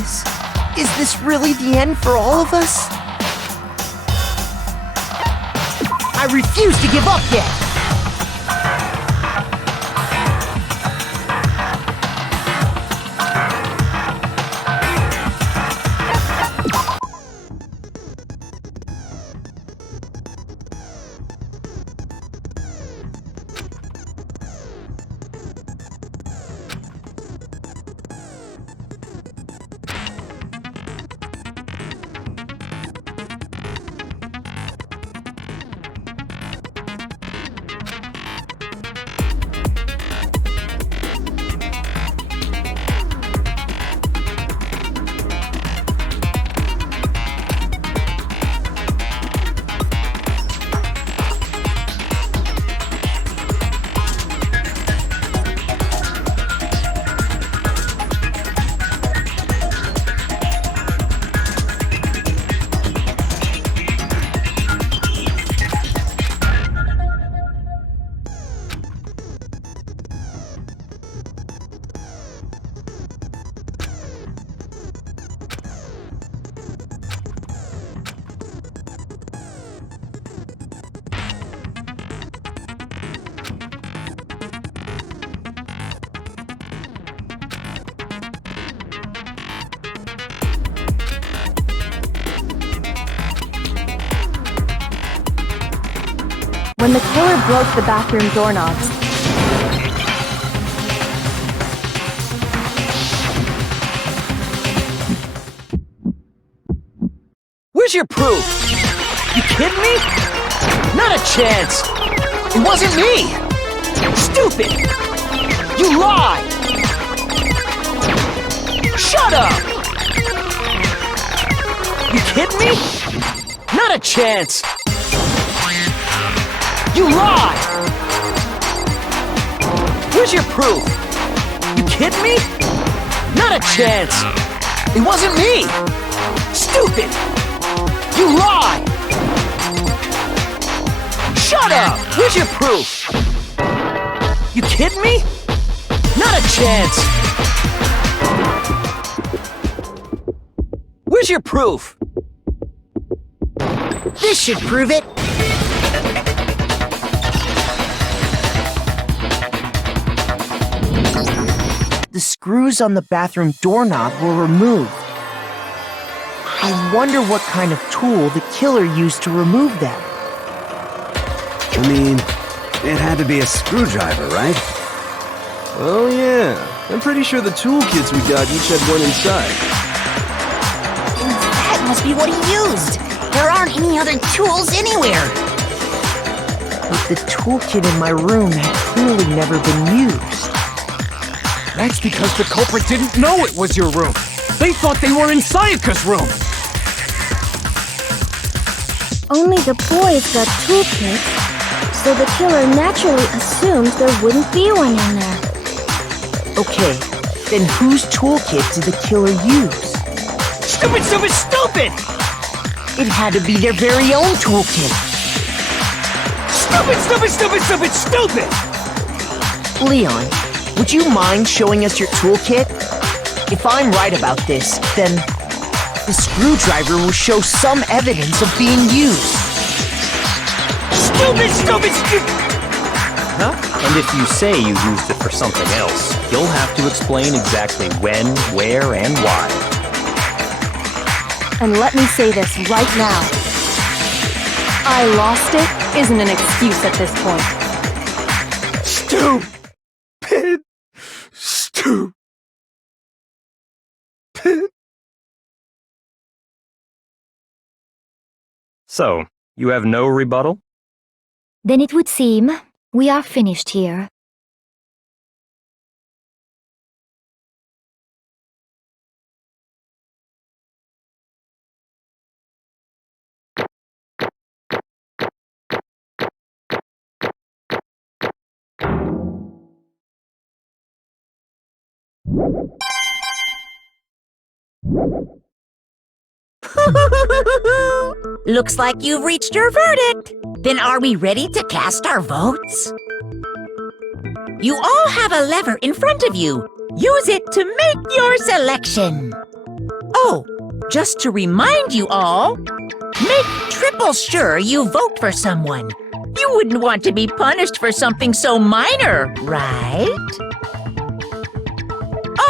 Is this really the end for all of us? I refuse to give up yet! When the killer broke the bathroom doorknobs, Where's your proof? You kidding me? Not a chance! It wasn't me! Stupid! You lied! Shut up! You kidding me? Not a chance! You lied! Where's your proof? You kidding me? Not a chance! It wasn't me! Stupid! You lied! Shut up! Where's your proof? You kidding me? Not a chance! Where's your proof? This should prove it! The screws on the bathroom doorknob were removed. I wonder what kind of tool the killer used to remove them. I mean, it had to be a screwdriver, right? Oh yeah, I'm pretty sure the toolkits we got each had one inside. That must be what he used. There aren't any other tools anywhere. But the toolkit in my room had clearly never been used. That's because the culprit didn't know it was your room. They thought they were in Sayaka's room. Only the boys got toolkits, so the killer naturally assumed there wouldn't be one in there. Okay, then whose toolkit did the killer use? Stupid, stupid, stupid! It had to be their very own toolkit. Stupid, stupid, stupid, stupid, stupid! Leon, would you mind showing us your toolkit? If I'm right about this, then the screwdriver will show some evidence of being used. Stupid, stupid, stupid! Huh? And if you say you used it for something else, you'll have to explain exactly when, where, and why. and let me say this right now. I lost it isn't an excuse at this point. Stupid. Stupid. So, you have no rebuttal? Then it would seem we are finished here. Looks like you've reached your verdict. Then are we ready to cast our votes? You all have a lever in front of you. Use it to make your selection. Oh, just to remind you all, make triple sure you vote for someone. You wouldn't want to be punished for something so minor, right?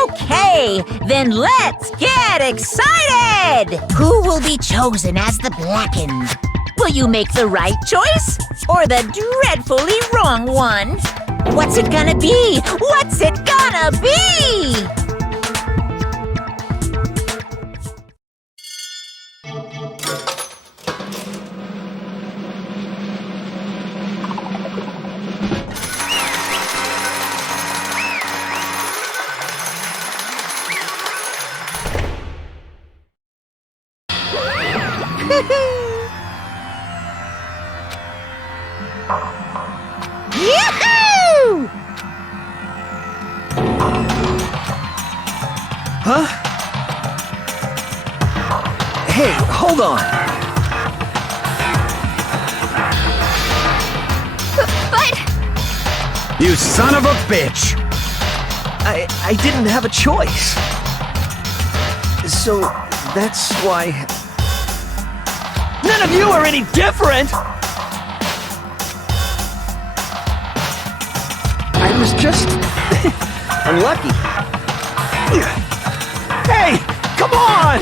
Okay, then let's get excited! Who will be chosen as the Blackened? Will you make the right choice or the dreadfully wrong one? What's it gonna be? What's it gonna be? Yoo-hoo! Huh? Hey, hold on. But... You son of a bitch! I didn't have a choice. So, that's why... None of you are any different! I was just... unlucky. Hey! Come on!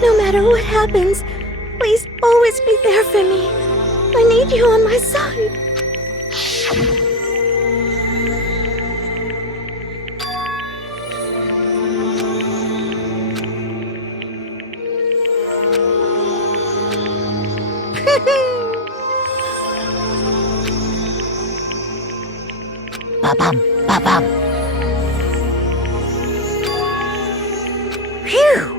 No matter what happens, please always be there for me. I need you on my side. Ba-bum, ba-bum. Phew!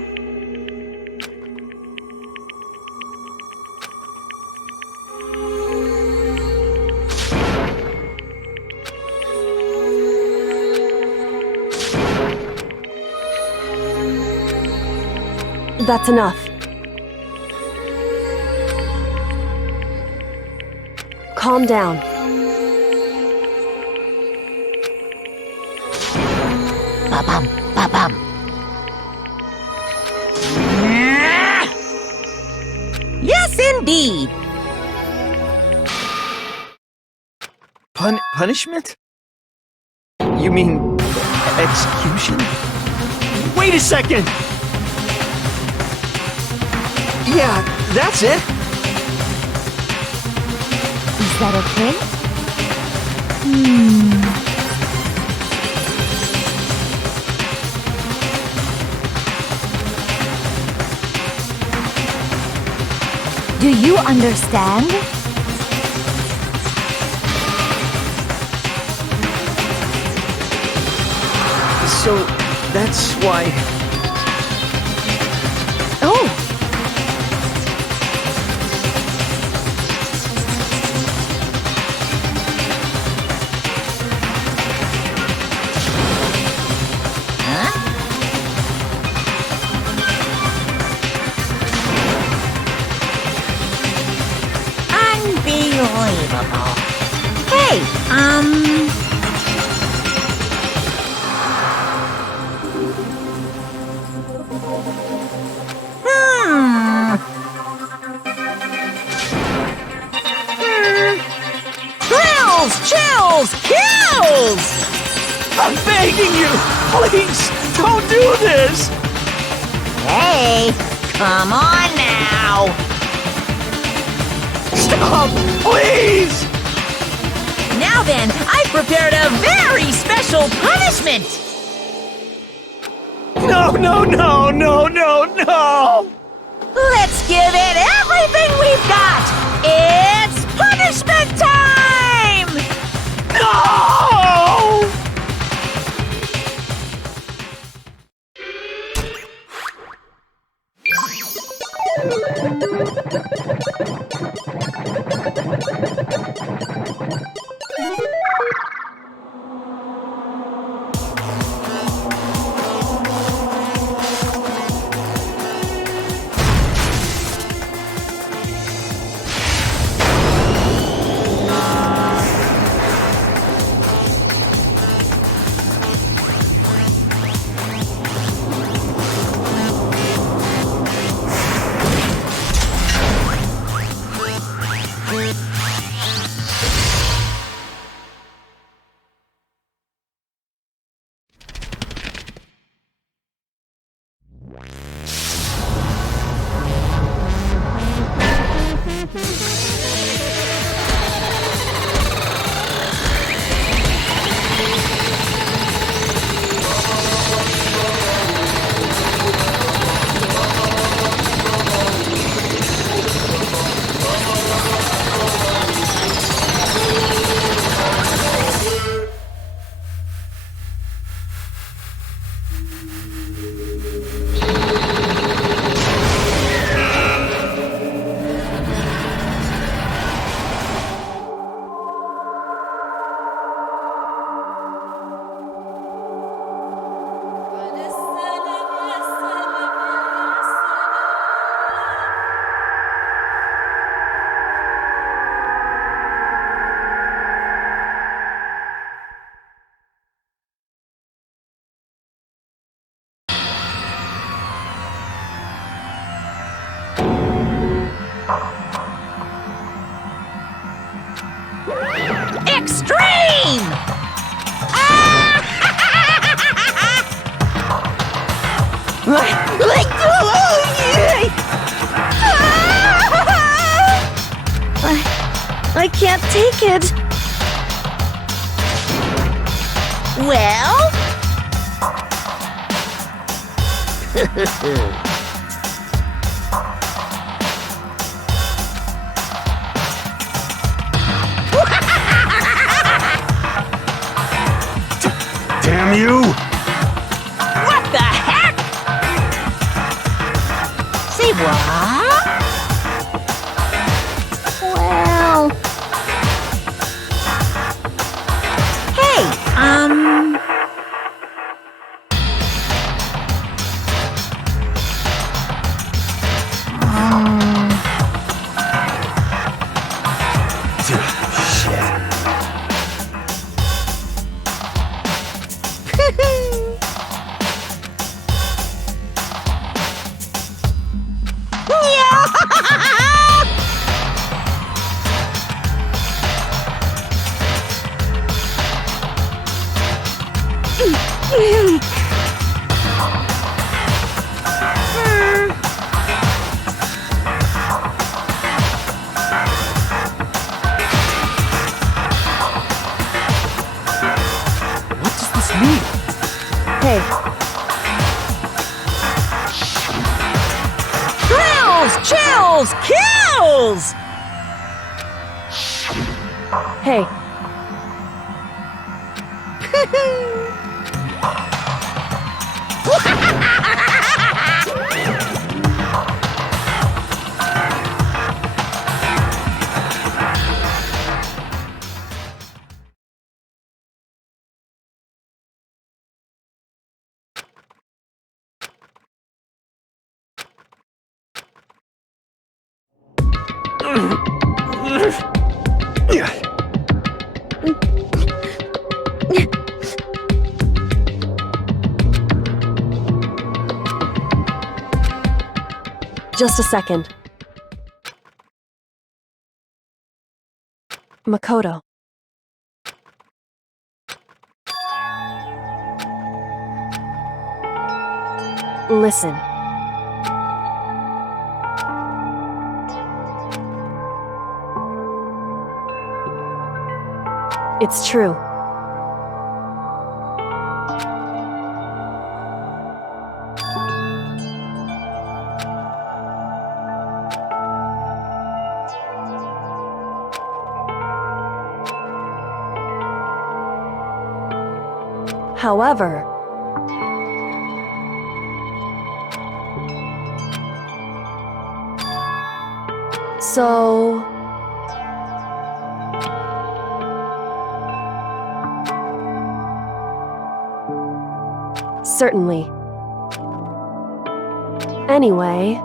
That's enough. Calm down. Ba-bum, ba-bum. Yes, indeed. Punishment? You mean... execution? Wait a second! Yeah, that's it! Is that okay? Do you understand? So, that's why... Oh! Unbelievable. Hey, Thrills, chills, kills! I'm begging you! Please, don't do this! Hey, come on now! Stop! Please! Now then, I prepared a very special punishment! No, no, no, no, no, no! Let's give it everything we've got! It's punishment time! No! Extreme! I can't take it. Well? Damn you! What the heck? Say what? Well, Hey, What does this mean? Hey, thrills, chills, kills! hey, just a second. Makoto. Listen. It's true. However, so... Certainly. Anyway...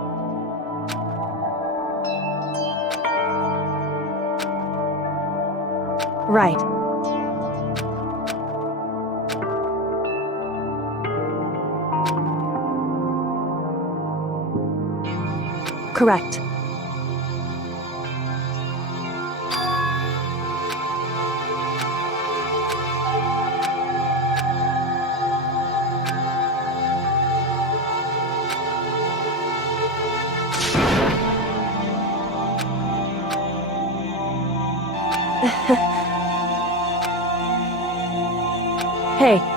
Right. Correct. Hey,